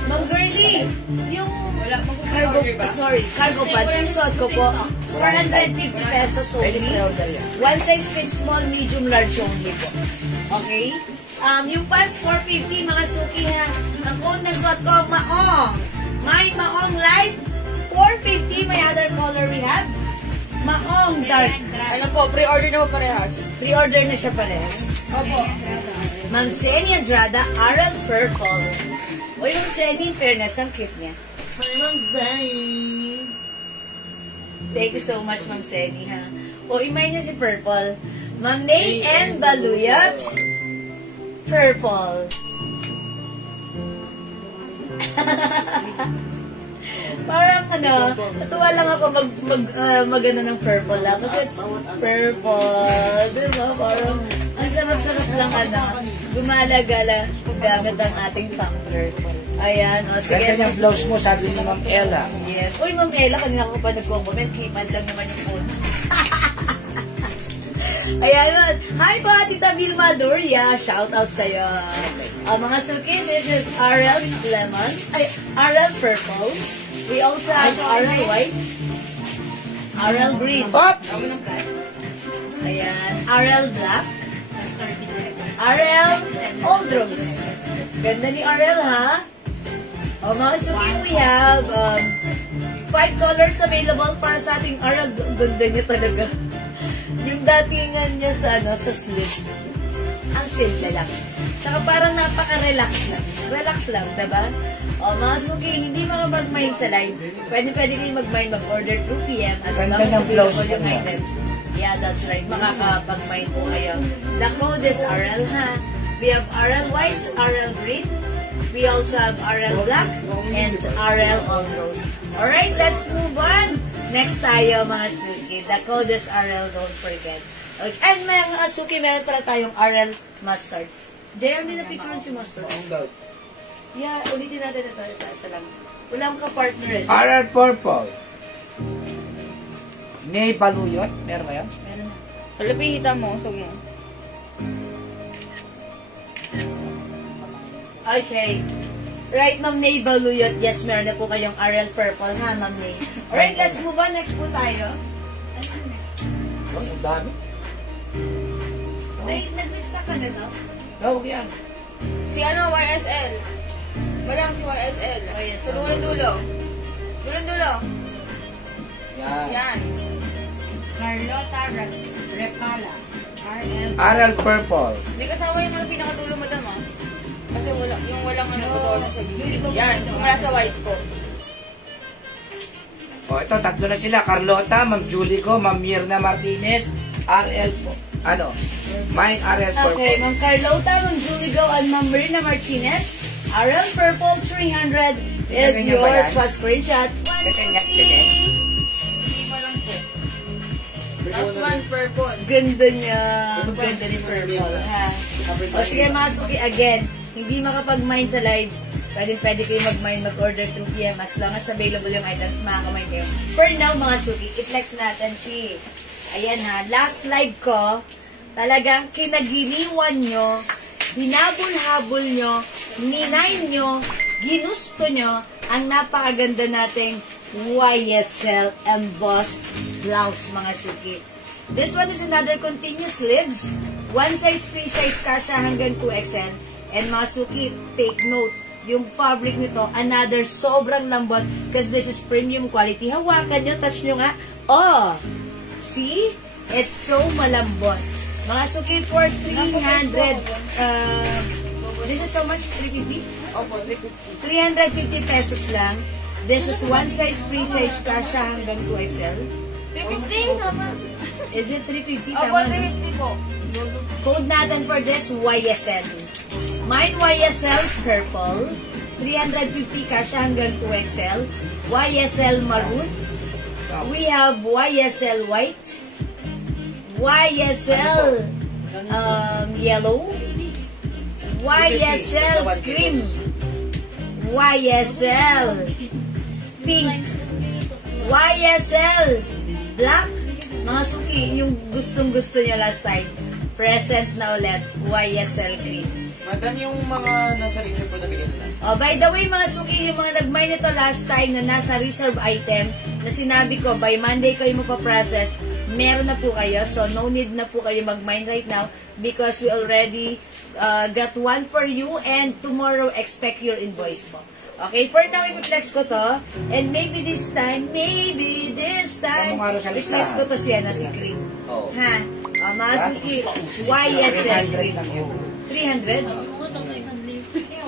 Ma'am Girlie, yung Wala, mag-order ba? cargo pants, yung suot ko po, 450 pesos Pwede only. mo order yan. One size fits small, medium, large only po. Okay? Yung pants, 450, mga suki ha. Ang code ng suot ko, maong. May maong light, 450. May other color we have. Maong dark. Ano po, pre-order na po parehas. Pre-order na siya parehas. Opo. Ma'am Seni Andrada, RL Purple. O yung Seni, in fairness, ang cute niya. Hi, Ma'am Zayn! Thank you so much, Ma'am Seni, ha. O, imay niya si Purple. Ma'am Nate and Baluyot. Purple. Parang natuwa lang ako mag-ano ng purple lang. Kasi it's purple. Diba? Parang, ang sarap-sarap lang gumala-gala gamit ang ating tumbler. Ayan, o sige. Ganda yung blouse mo, sabi ni Ma'am Ella. Yes. Uy, Ma'am Ella, kanina ko pa nag-comment. Kiman lang naman yung phone. Ayan. Hi po, Tita Vilma Doria. Shout out sa'yo. Mga suki, this is RL Lemon. Ay, RL Purple. We also have RL White. RL Green. Pop! Ayan. RL Black. RL Old Rose. Ganda ni RL, ha? O, mga suki, we have 5 colors available para sa ating RL. Ganda niya talaga. Yung datingan niya sa sleeves, ang simple lang. Tsaka parang napaka-relax lang. Relax lang, diba? O, mga suki, hindi mga mag-mind sa live. Pwede kayo mag-mind, mag-order through PM as long as available yung items. Yeah, that's right. Makakapag-mind po kayo. The code is RL, ha? We have RL White, RL Green. We also have RL Black and RL All Rose. Alright, let's move on. Next tayo, mga suki. The code is RL, don't forget. Okay. And mga suki, meron pala tayong RL Mustard. JM, din na picture si Mustard. Yeah, ulitin natin ito. Ito lang. Wala akong ka-partner eh. RL Purple. Ni Baluyot. Meron ba yan? Meron na. Kalapihita mo, usog mo. Okay. Right, Ma'am Nay Baluyot. Yes, meron na po kayong RL Purple, ha, Ma'am Nay? Alright, let's move on. Next po tayo. Oh, ang dami. May nag-lista ka na, no? No, yan. Si YSL. Madam si YSL. Oh, yes. Sa dulo-dulo. Dulo-dulo. Yan. Yan. Carlota Repala. RL Purple. Hindi kasama yung mga pinakadulo, madam, ah. Kasi wala, yung walang ano, totoo na sa video. Yan, simula sa white po. O, ito, tatlo na sila. Carlota, Ma'am Julie ko, Ma'am Mirna Martinez, RL po. Ano? Mine, RL Purple. Okay, Ma'am Carlota, Ma'am Julie Go, and Ma'am Marina Martinez. RL Purple 300 is Ganyan ba yours. yan? Pa-screenshot. Ganyan, ganyan. Lima lang po. Last one, purple. Ganda niya. Ganda ni Purple. Ha? O sige mga suki, again, hindi makapag-mine sa live. Pwede kayo mag-mine, mag-order through PM as long as available yung items, makaka-mine kayo. For now, mga suki, i-flex natin si, ayan ha, last live ko, talagang kinagiliwan nyo, hinabol-habol nyo, ninay nyo, ginusto nyo, ang napakaganda nating YSL embossed blouse, mga suki. This one is another continuous sleeves. One size, free size, kasha hanggang 2XL. And mga suki, take note, yung fabric nito, another sobrang lambot because this is premium quality. Hawakan nyo, touch nyo nga. Oh! See? It's so malambot. Mga suki, for 300, this is so much? 350? Opo, 350. 350 pesos lang. This is one size, free size, kasha hanggang 2XL. 350, tama. Is it 350? Opo, Tama, no? 350 po. Code natin for this, YSL. Mine YSL Purple, 350 kasha hanggang 2XL. YSL Maroon. We have YSL White. YSL Yellow. YSL Cream. YSL Pink. YSL Black. Mga suki, yung gustong-gusto niya last time. Present na ulit, YSL Green. Madam, yung mga nasa reserve po na bigyan na. Oh, by the way, mga suki, yung mga nag-mine nito last time na nasa reserve item, na sinabi ko, by Monday kayo mapaprocess, meron na po kayo. So, no need na po kayo mag-mine right now because we already got one for you and tomorrow expect your invoice po. Okay, for now, i-flex ko to. And maybe this time, i-flex ko to siya na si Cream. Oo. Ha? Mga suki, YSL Cream. 300?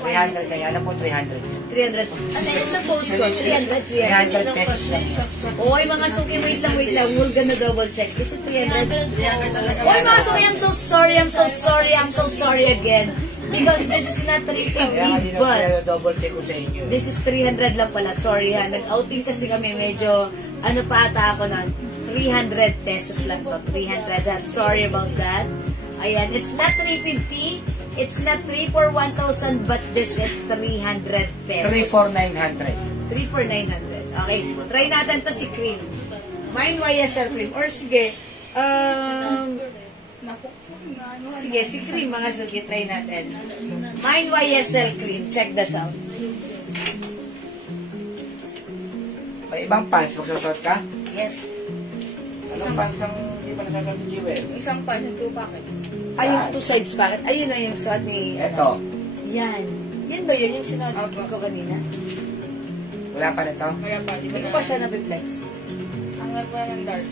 300 kaya, alam po 300. 300. Ano yung sa post ko? 300? 300 pesos lang. Oy, mga suki, wait lang. We're gonna double check. Is it 300? Oy, mga suki, I'm so sorry again. Because this is not 350, but double check ko sa inyo. this is 300 lang pala. Sorry ha. Nag-outing kasi kami. Medyo, ano pa ata ako nun? 300 pesos lang to. 300 ha. Sorry about that. Ayan. It's not 350. It's not 3 for 1,000, but this is 300 pesos. 3 for 900. 3 for 900. Okay. Try natin to si Cream. Mine YSL Cream. Or sige, sige, si Cream, mga suki, try natin. Mine YSL Cream. Check this out. May ibang pants, magsusot ka? Yes. Anong pants ang hindi pa nasasot ni Jewel? Isang pan, yung 2 packet. Ay, yung two sides packet. Ayun na yung suot ni... Ito. Yan. Yan ba yun yung sinabi ko kanina? Wala pa nito? Wala pa. Hindi ko pa siya na-reflex. Ang lagwa ng dark.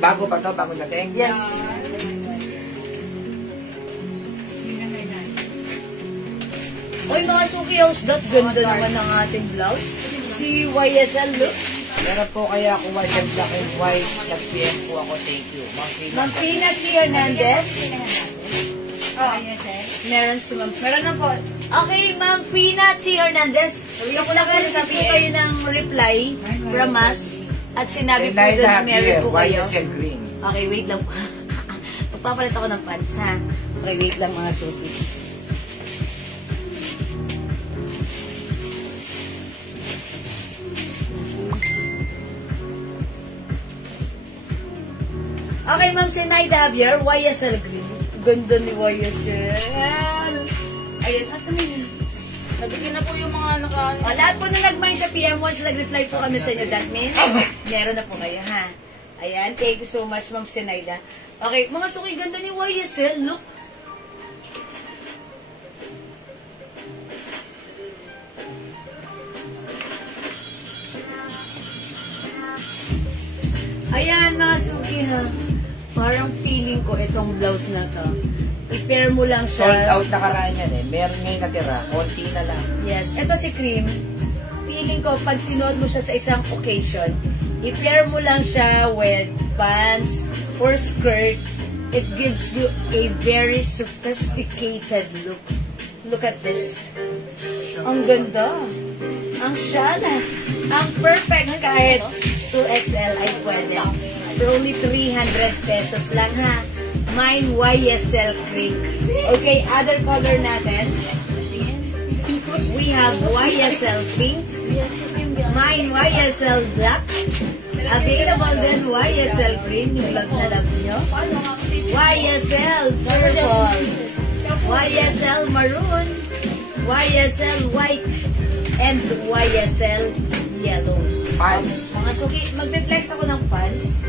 Bago pa to, bago dating? Yes. Uy, mga suki house, that ganda naman ng ating blouse. Si YSL, look. Meron po kaya ako white and black and white. Nag-PM po ako, thank you. Ma'am Pina T. Hernandez. Oh, Meron si Ma'am. meron na po. Okay, Ma'am Pina T. Hernandez. Yung naka-receive po kayo ng reply from us. At sinabi po doon na meron po kayo. YSL green. Okay, wait lang po. Magpapalit ako ng pants, ha? Okay, wait lang mga suki. Okay, Ma'am Zenaida Javier, YSL Green. Ganda ni YSL. Ayan, asan na yun? Nabigyan na po yung mga naka... O, lahat po na nag-mine sa PM once nag-reply po kami sa inyo. That means, meron na po kayo, ha? Ayan, thank you so much, Ma'am Zenaida. Okay, mga suki, ganda ni YSL. Look. Ayan, mga suki, ha? Parang feeling ko itong blouse na to. I-pair mo lang siya. Sold out nakaraan yan eh. Meron ngayon natira. Konti na lang. Yes. Ito si Cream. Feeling ko, pag sinuot mo siya sa isang occasion, i-pair mo lang siya with pants or skirt. It gives you a very sophisticated look. Look at this. Ang ganda. Ang shana. Ang perfect kahit 2XL ay pwede. For only 300 pesos lang ha. Mine YSL Cream. Okay, other color natin. We have YSL Pink. Mine YSL Black. Available din YSL Green. Yung love na love nyo. YSL Purple. YSL Maroon. YSL White. And YSL Yellow. Pants. Mga suki, magpe-flex ako ng pants.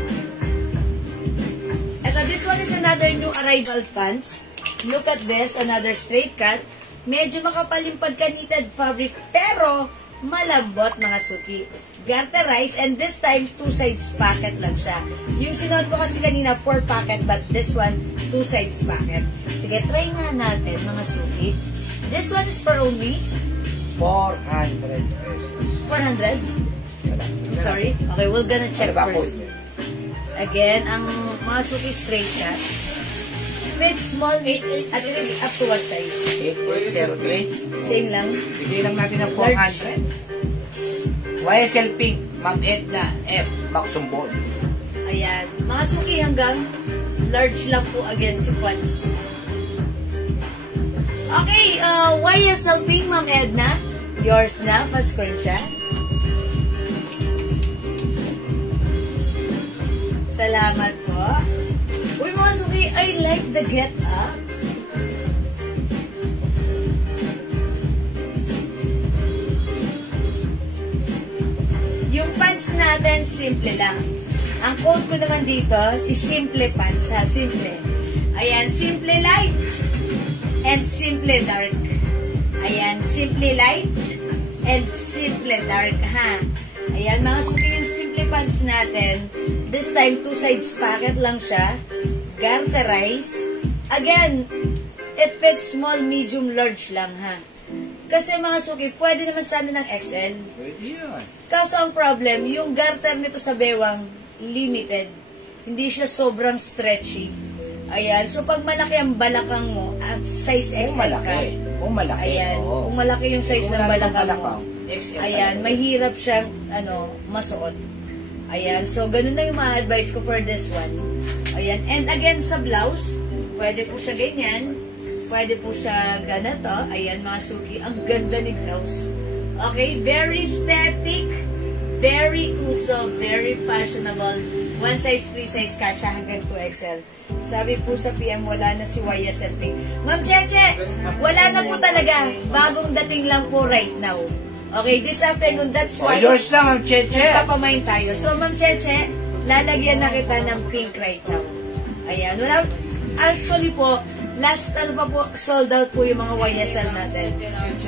Ito, this one is another new arrival pants. Look at this, another straight cut. Medyo makapal yung pagka-knitted fabric, pero malambot mga suki. Garterized, and this time, 2 sides pocket lang siya. Yung sinuot ko kasi kanina, 4 pocket, but this one, 2 sides pocket. Sige, try nga natin mga suki. This one is for only 400 pesos. 400? I'm sorry. Okay, we're gonna check first. Again, ang mga suki straight cut. With small, at least up to what size? 8808. Same lang. Bigay lang natin ng 400. YSL Pink, Ma'am Edna F. Baksumbol. Ayan. Mga suki hanggang large lang po again si Quads. Okay, YSL Pink, Ma'am Edna. Yours na, pa-screenshot. Salamat po. Uy, mga suki, I like the get-up. Yung pants natin, simple lang. Ang code ko naman dito, si Simple Pants, ha? Simple. Ayan, Simple Light and Simple Dark. Ayan, Simple Light and Simple Dark, ha? Ayan, mga suki, yung Simple Pants natin, this time, 2 sides pocket lang siya. Garterized. Again, it fits small, medium, large lang, ha? Kasi mga suki, pwede naman sana ng XL. Pwede yun. Kaso ang problem, yung garter nito sa bewang, limited. Hindi siya sobrang stretchy. Ayan. So, pag malaki ang balakang mo, at size XL ka. Kung malaki. Ayan. Oo. Kung malaki yung size ng balakang mo. XL. Ayan. Mahirap siyang, masuot. Ayan. So, ganun na yung ma-advise ko for this one. Ayan. And again, sa blouse, pwede po siya ganyan. Pwede po siya ganito. Ayan, mga suki. Ang ganda ni blouse. Okay? Very static. Very uso. Very fashionable. 1 size, 3 size kasha hanggang 2XL. Sabi po sa PM, wala na si YSL Pink. Ma'am Cheche, wala na po talaga. Bagong dating lang po right now. Okay, this afternoon, that's why Yours na, Ma'am Cheche. nagpapamain tayo. So, Ma'am Cheche, lalagyan na kita ng pink right now. Ayan. Wala, actually po, last pa po, sold out po yung mga YSL natin.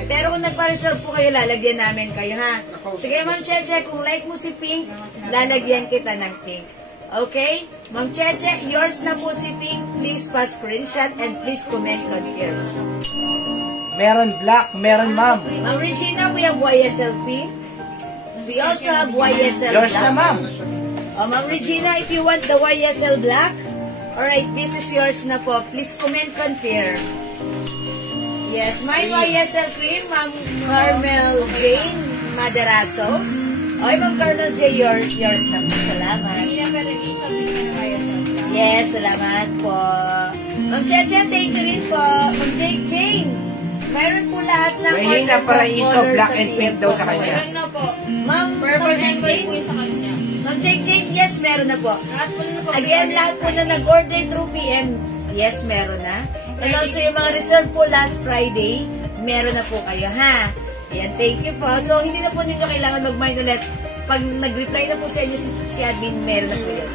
Pero kung nagpa-reserve po kayo, lalagyan namin kayo, ha? Sige, Ma'am Cheche, kung like mo si pink, lalagyan kita ng pink. Okay? Ma'am Cheche, yours na po si pink. Please pa-screenshot and please comment confirm. Meron black, meron ma'am. Ma'am Regina, we have YSL pink. We also have YSL Yours black. na ma'am. Ma'am Regina, if you want the YSL black, alright, this is yours na po. Please comment confirm. Yes, my YSL cream, Ma'am Carmel Jane Maderaso. Okay, Ma'am Carmel J, yours na po. Salamat. Yes, salamat po. Ma'am Cheche, thank you rin po. Ma'am Jane, mayroon po lahat ng Mahina Paraiso, color black sa and PM pink daw po. sa kanya. Meron na po. Ma'am Purple and white Jane, po yung sa kanya. Ma'am Jane, yes, meron na po. Lahat po na po. Again, lahat po na nag-order through PM, yes, meron na. And also yung mga reserve po last Friday, meron na po kayo, ha? Ayan, thank you po. So, hindi na po ninyo kailangan mag-mind ulit. Pag nag-reply na po sa inyo si admin, meron na po yun.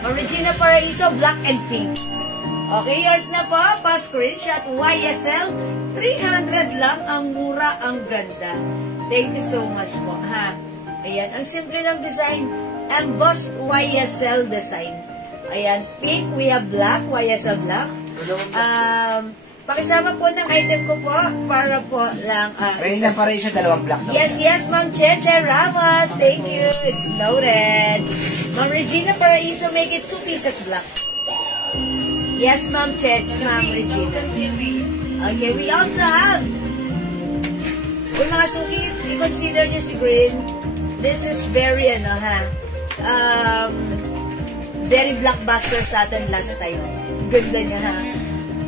Ma'am Regina Paraiso, black and pink. Okay, yours na po. Pa-screenshot, YSL. 300 lang, ang mura, ang ganda. Thank you so much po, ha? Ayan, ang simple ng design. Embossed YSL design. Ayan, pink, we have black, YSL black. Pakisama po ng item ko po para po lang... Rain na pa rin siya, dalawang black daw. Yes, Ma'am Cheche Ramos. Thank you. It's noted. Ma'am Regina Paraiso, make it 2 pieces black. Yes, Ma'am Cheche, Ma'am Regina. Okay, we also have... Kung mga sukit, i-consider nyo si Green. This is very, very blockbuster sa atin last time. Ganda niya, ha?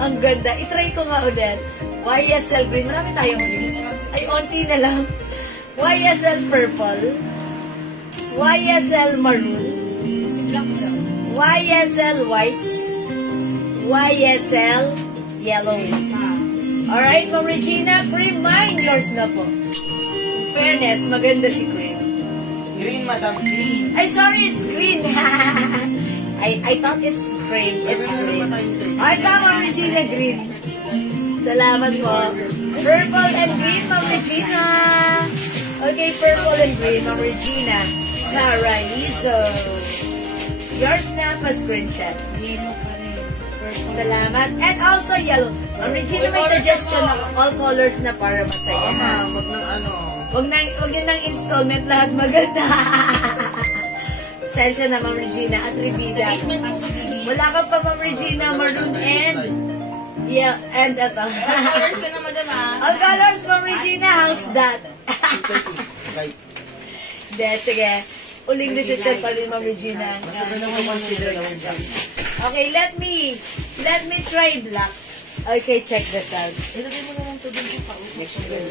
Ang ganda. I-try ko nga ulit. YSL green. Marami tayong green. Ay, onti na lang. YSL purple. YSL maroon. YSL white. YSL yellow. Alright, Ma'am Regina, cream mine. Yours na po. Fairness, maganda si cream. Green, madam. Green. Ay, sorry, it's green. I thought it's cream. It's green. Ay, tama, Regina, green. Salamat po. Purple and green, Ma'am Regina. Okay, purple and green, Ma'am Regina. Paraiso. Yours na, pa-screenshot. Yellow pa rin. Purple. Salamat. And also yellow. Ma'am Regina, may suggestion na all colors na para masaya. Ha? Wag ng ano. Huwag yun ng installment, lahat maganda. Sensya na, Ma'am Regina, at Revida. Wala ka pa, Ma'am Regina, maroon and... Yeah, and ito. Colors ka na, madam, All colors, Ma'am Regina, how's that? Right. Hindi, sige. Uling decision pa rin, Ma'am Regina. Consider lang. Okay, let me try black. Okay, check this out. Ilagay mo naman ito din sa paus. Next year.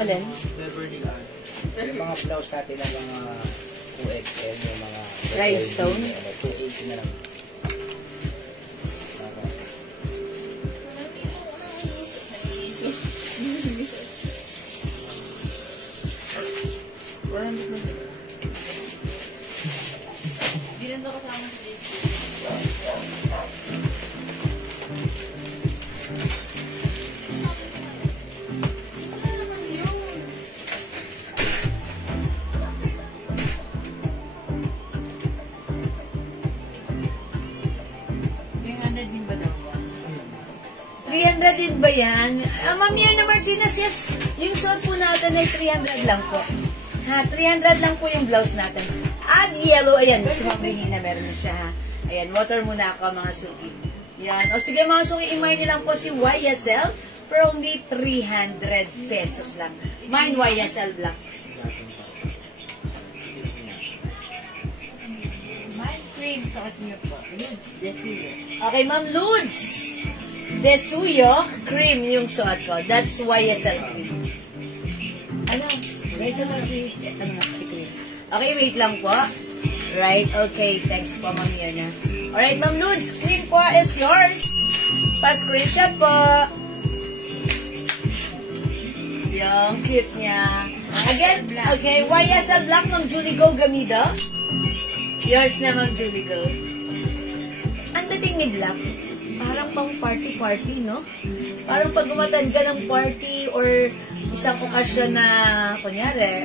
Alin? Beverly Art. Yung mga blouse natin ng mga 2XL, yung mga... Rhinestone? 280 na lang. Hindi rin daw kasama sa dito. Yung ano din ba daw? 300 din ba yan? Ma'am Mirna Martinez, yes. Yung suot po natin ay 300 lang po. Ha, 300 lang po yung blouse natin. Add yellow. Ayan, gusto mo na meron na siya, ha. Ayan, water muna ako, mga suki. Yan. O sige, mga suki, imay niyo lang po si YSL for only 300 pesos lang. Mine YSL black. My screen, suot niyo po. Ludes, Desuyo. Okay, Ma'am Ludes. Desuyo, cream yung suot ko. That's YSL cream. Ano? YSL cream. Ano nga si cream? Okay, wait lang po. Right, okay. Thanks po, Ma'am Mirna. Alright, Ma'am Ludes, cream po is yours. Pa-screenshot po. Yung cute niya. Again, okay, YSL black, Ma'am Julie Go Gamido. Yours na, Ma'am Julie Go. Ang dating ni black, parang pang party-party, no? Parang pag umatan ka ng party or isang okasyon na, kunyari,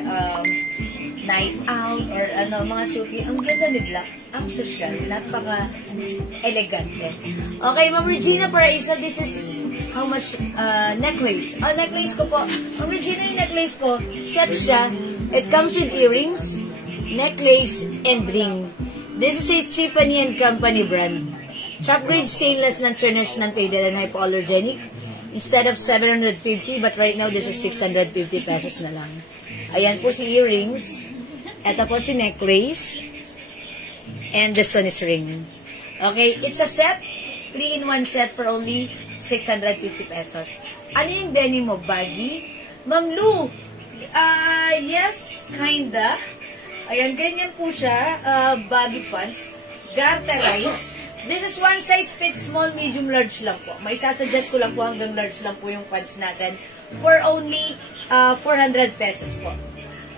night out or ano, mga suki, ang ganda ni black. Ang social, napaka-elegante. Okay, Ma'am Regina Paraiso, this is how much necklace. Necklace ko po. Ma'am Regina, yung necklace ko, set siya. It comes with earrings, necklace, and ring. This is a Tiffany & Company brand. Top grade stainless, non-tarnished, non-faded, and hypoallergenic. Instead of 750, but right now, this is 650 pesos na lang. Ayan po si earrings. Ito po si necklace. And this one is ring. Okay, it's a set. 3-in-1 set for only 650 pesos. Ano yung denim mo? Baggy? Ma'am Lou, yes, kinda. Ayan, ganyan po siya. Baggy pants. Garterized. This is one size fits small, medium, large lang po. May sasuggest ko lang po hanggang large lang po yung pants natin. For only 400 pesos po.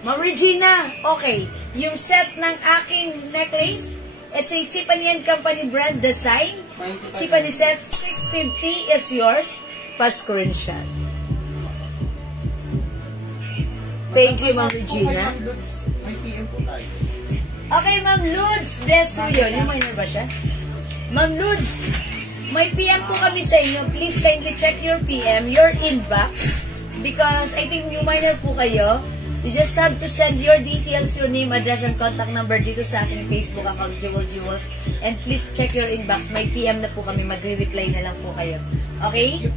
Ma'am Regina, okay. Yung set ng aking necklace, it's a Tiffany & Company brand design. Tiffany set, 650 is yours. Pa-screenshot. Thank you, Ma'am Regina. May PM po tayo. Okay, Ma'am Ludes Desuyo. Yung minor ba siya? Ma'am Ludes, may PM po kami sa inyo. Please kindly check your PM, your inbox. Because I think new minor po kayo. You just have to send your details, your name, address, and contact number dito sa aking Facebook account, Jewel Jewels. And please check your inbox. May PM na po kami. Magre-reply na lang po kayo. Okay?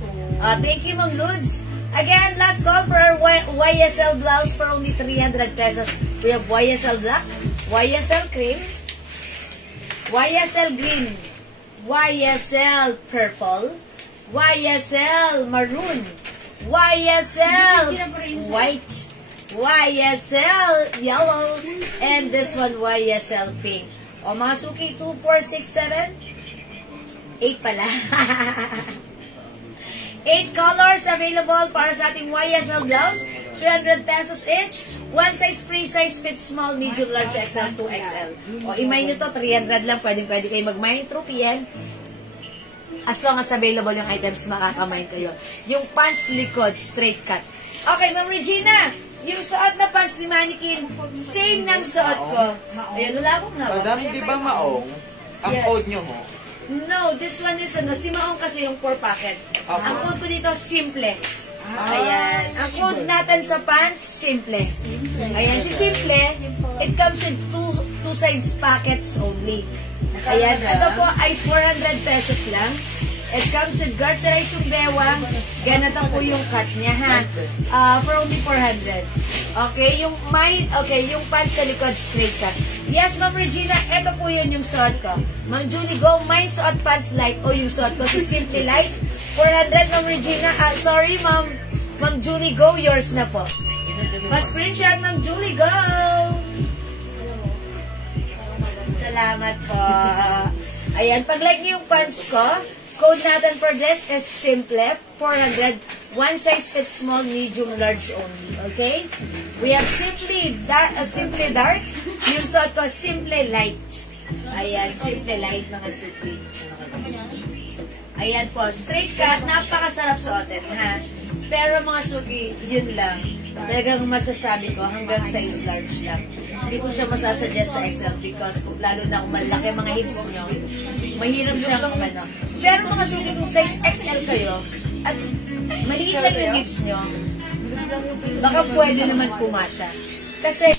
Thank you, Ma'am Ludes. Again, last call for our YSL blouse for only 300 pesos. We have YSL black, YSL cream, YSL green, YSL purple, YSL maroon, YSL white, YSL yellow, and this one YSL pink. O mga suki, 2, 4, 6, 7, 8 pala. 8 colors available para sa ating YSL blouse. 300 pesos each. One size, free size, fits small, medium, large, XL, 2XL. O imay nyo to, 300 lang. Pwede kayo mag-mine through PM. As long as available yung items, makakamine kayo. Yung pants likod, straight cut. Okay, Ma'am Regina, yung suot na pants ni Mannequin, same ng suot ko. Ayan, wala akong hawak. Madam, di ba maong? Ang code nyo ho? No, this one is si Maong kasi yung 4 packet. Ang code ko dito, simple. Ayan. Ang code natin sa pants, simple. Ayan, si simple, it comes with 2 size packets only. Ayan, ito po ay 400 pesos lang. It comes with garterized yung bewang. Ganito po yung cut niya, ha? For only 400. Okay, yung pants sa likod, straight cut. Yes, Ma'am Regina, ito po yun yung suot ko. Ma'am Julie, go. Mine suot pants light. O yung suot ko, si Simply Light. 400, Ma'am Regina. Sorry, Ma'am Julie, go. Yours na po. Pa-screenshot, Ma'am Julie, go. Salamat po. Ayan, pag-like niyo yung pants ko, code natin for this is simple, 400. One size fits small, medium, large only. Okay? We have simply dark. Yung suot ko, Simply Light. Ayan, Simply Light, mga suki. Ayan po, straight cut. Napakasarap suotin, ha? Pero mga suki, yun lang. Talagang masasabi ko, hanggang size large lang. Hindi ko siya masasuggest sa XL because lalo na kung malaki mga hips nyo, mahirap siyang ano. Pero mga suki, kung size XL kayo, at maliit lang yung hips nyo, baka pwede naman pumasya. Kasi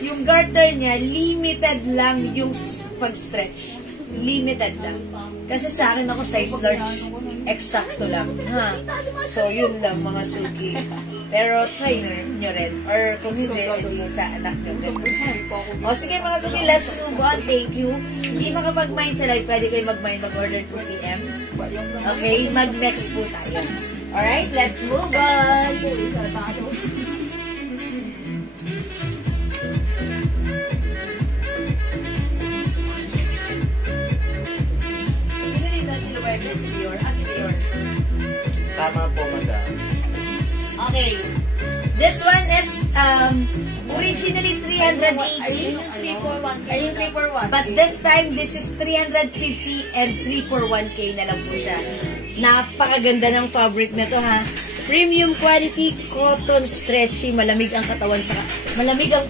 yung garter niya, limited lang yung pag-stretch. Limited lang. Kasi sa akin ako size large, eksakto lang. Ha? So, yun lang mga suki. Pero try nyo rin. Or kung hindi, edi sa anak nyo rin. O sige mga suki, let's move on. Thank you. Hindi makapag-mine sa live. Pwede kayo mag-mine, mag-order 2 PM. Okay? Mag-next po tayo. Alright, let's move on. Sino dito? Si Luwerte? Si Lior? Si Lior. Tama po, madam. Okay. This one is originally 380. Ayun, 341. But this time, this is 350 and 341K na lang po siya. Napakaganda ng fabric na to, ha. Premium quality, cotton, stretchy, malamig ang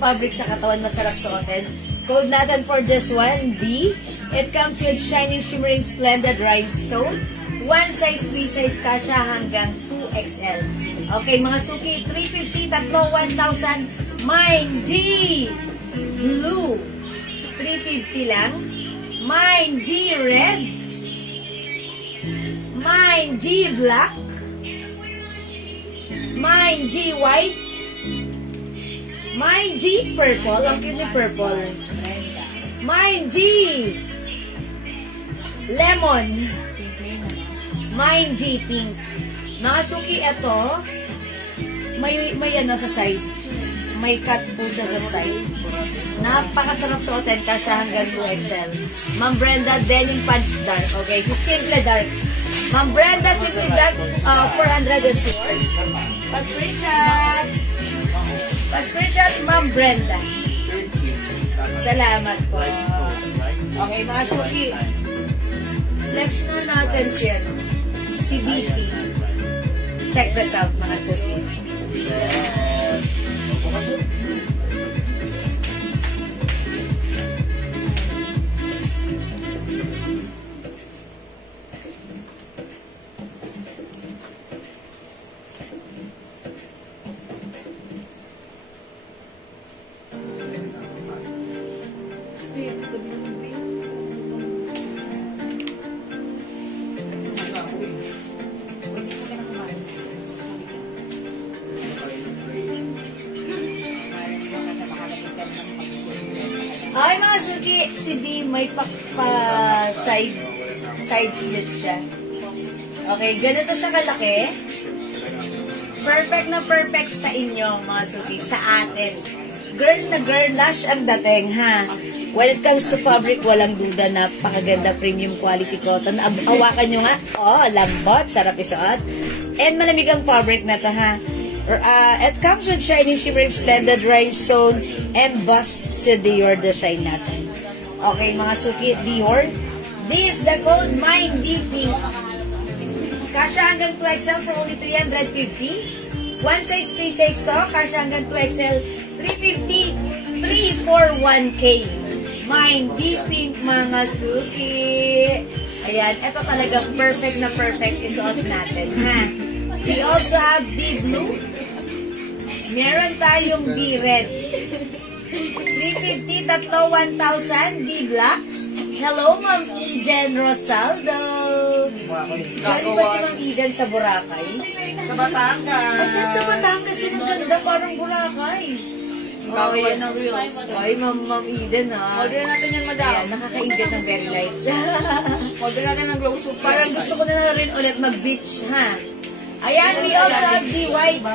fabric sa katawan, masarap suotin. Code natin for this one, D. It comes with shining, shimmering, splendid rhinestone. One size, free size kasha hanggang 2XL. Okay, mga suki, 350, tatlo, 1,000. Mine D blue, 350 lang. Mine D red. Mine D black. Mine D white. Mine D purple. Ang cute ni purple. Mine D lemon. Mine D pink. Mga suki, ito, may ano sa side. May cut po siya sa side. Napakasarap suotin kasi hanggang 2XL. Ma'am Brenda, denim pants dark. Okay, so simple dark. Ma'am Brenda, simple dark, 400 is yours. Pa-screenshot. Pa-screenshot, Ma'am Brenda. Salamat po. Okay, mga suki. Next na natin si DP. Check this out, mga suki. Okay mga suki, si D may side slit siya. Okay, ganito siya kalaki. Perfect na perfect sa inyo mga suki, sa atin. Girl na girlash ang dating ha. When it comes to fabric, walang duda, napakaganda, premium quality cotton. Hawakan nyo nga, lambot, sarap isuot. And malamig ang fabric na to ha. It comes with shiny, shimmering, splendid rhinestone, embossed sa Dior design natin. Okay, mga suki, Dior. This is the code Mine D Pink. Kasha hanggang 2XL for only 350. One size, free size to. Kasha hanggang 2XL, 350, 341K. Mine D Pink, mga suki. Ayan, ito talaga perfect na perfect isuot natin, ha? We also have D Blue. Meron tayong D Red. 350, tatlo, 1,000. D Black. Hello, Ma'am Eden Rosaldo. Galing ba si Ma'am Eden sa Boracay? Sa Batangas. Ay, saan sa Batangas? Yun ang ganda, parang Boracay. Gagawa ng reels. Ay, Ma'am Eden, ha? Order natin yan, madam. Ayan, nakakaingit ng very light. Order natin ng glow soup. Parang gusto ko na rin ulit mag-beach, ha? Ayan, we also have D White.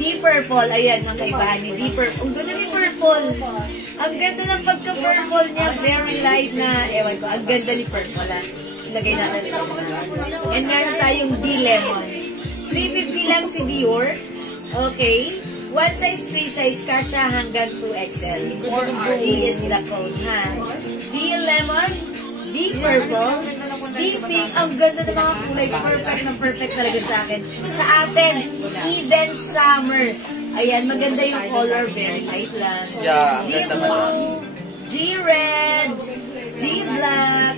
D Purple. Ayan, ang kaibahan ni D Purple. Ang ganda ni Purple. Ang ganda ng pagka-purple niya. Very light na, ewan ko, ang ganda ni Purple, ha? Ilagay natin sa una. And meron tayong D Lemon. 350 lang si Dior. Okay. One size, free size, kasha hanggang 2XL. D is the code, ha? D Lemon, D Purple, D Pink. Ang ganda ng mga kulay. Perfect na perfect talaga sa akin. Sa atin, even summer. Ayan, maganda yung color. Very light lang. Yeah, D ganda Blue, D Red, D Black,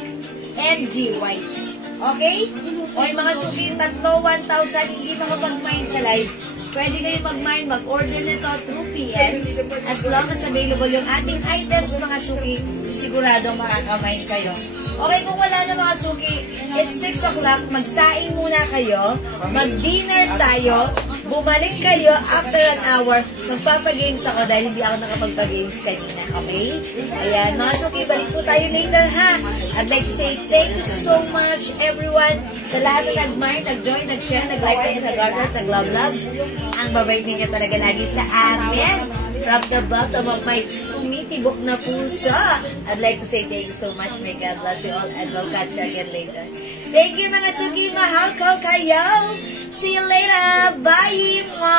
and D White. Okay? O yung mga suki, tatlo, 1,000, hindi makapag-mine sa live. Pwede kayo mag-mine, mag-order nito through PM. As long as available yung ating items, mga suki, siguradong makaka-mine kayo. Okay, kung wala na mga suki, it's 6 o'clock, magsaing muna kayo, mag-dinner tayo, bumalik kayo after an hour, magpapagames ako dahil hindi ako nakapagpagames kanina, okay? Ayan, mga suki, balik po tayo later, ha? I'd like to say thank you so much, everyone, sa lahat na nag-mine, nag-join, nag-share, nag-like, nag-order, nag-love-love. Ang babait ninyo talaga lagi sa amin. From the bottom of my tumitibok na puso. I'd like to say thank you so much. May God bless you all and we'll catch you again later. Thank you mga suki. Mahal ko kayo. See you later. Bye mga.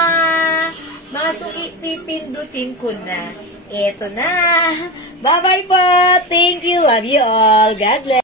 Mga suki, pipindutin ko na. Eto na. Bye-bye po. Thank you. Love you all. God bless.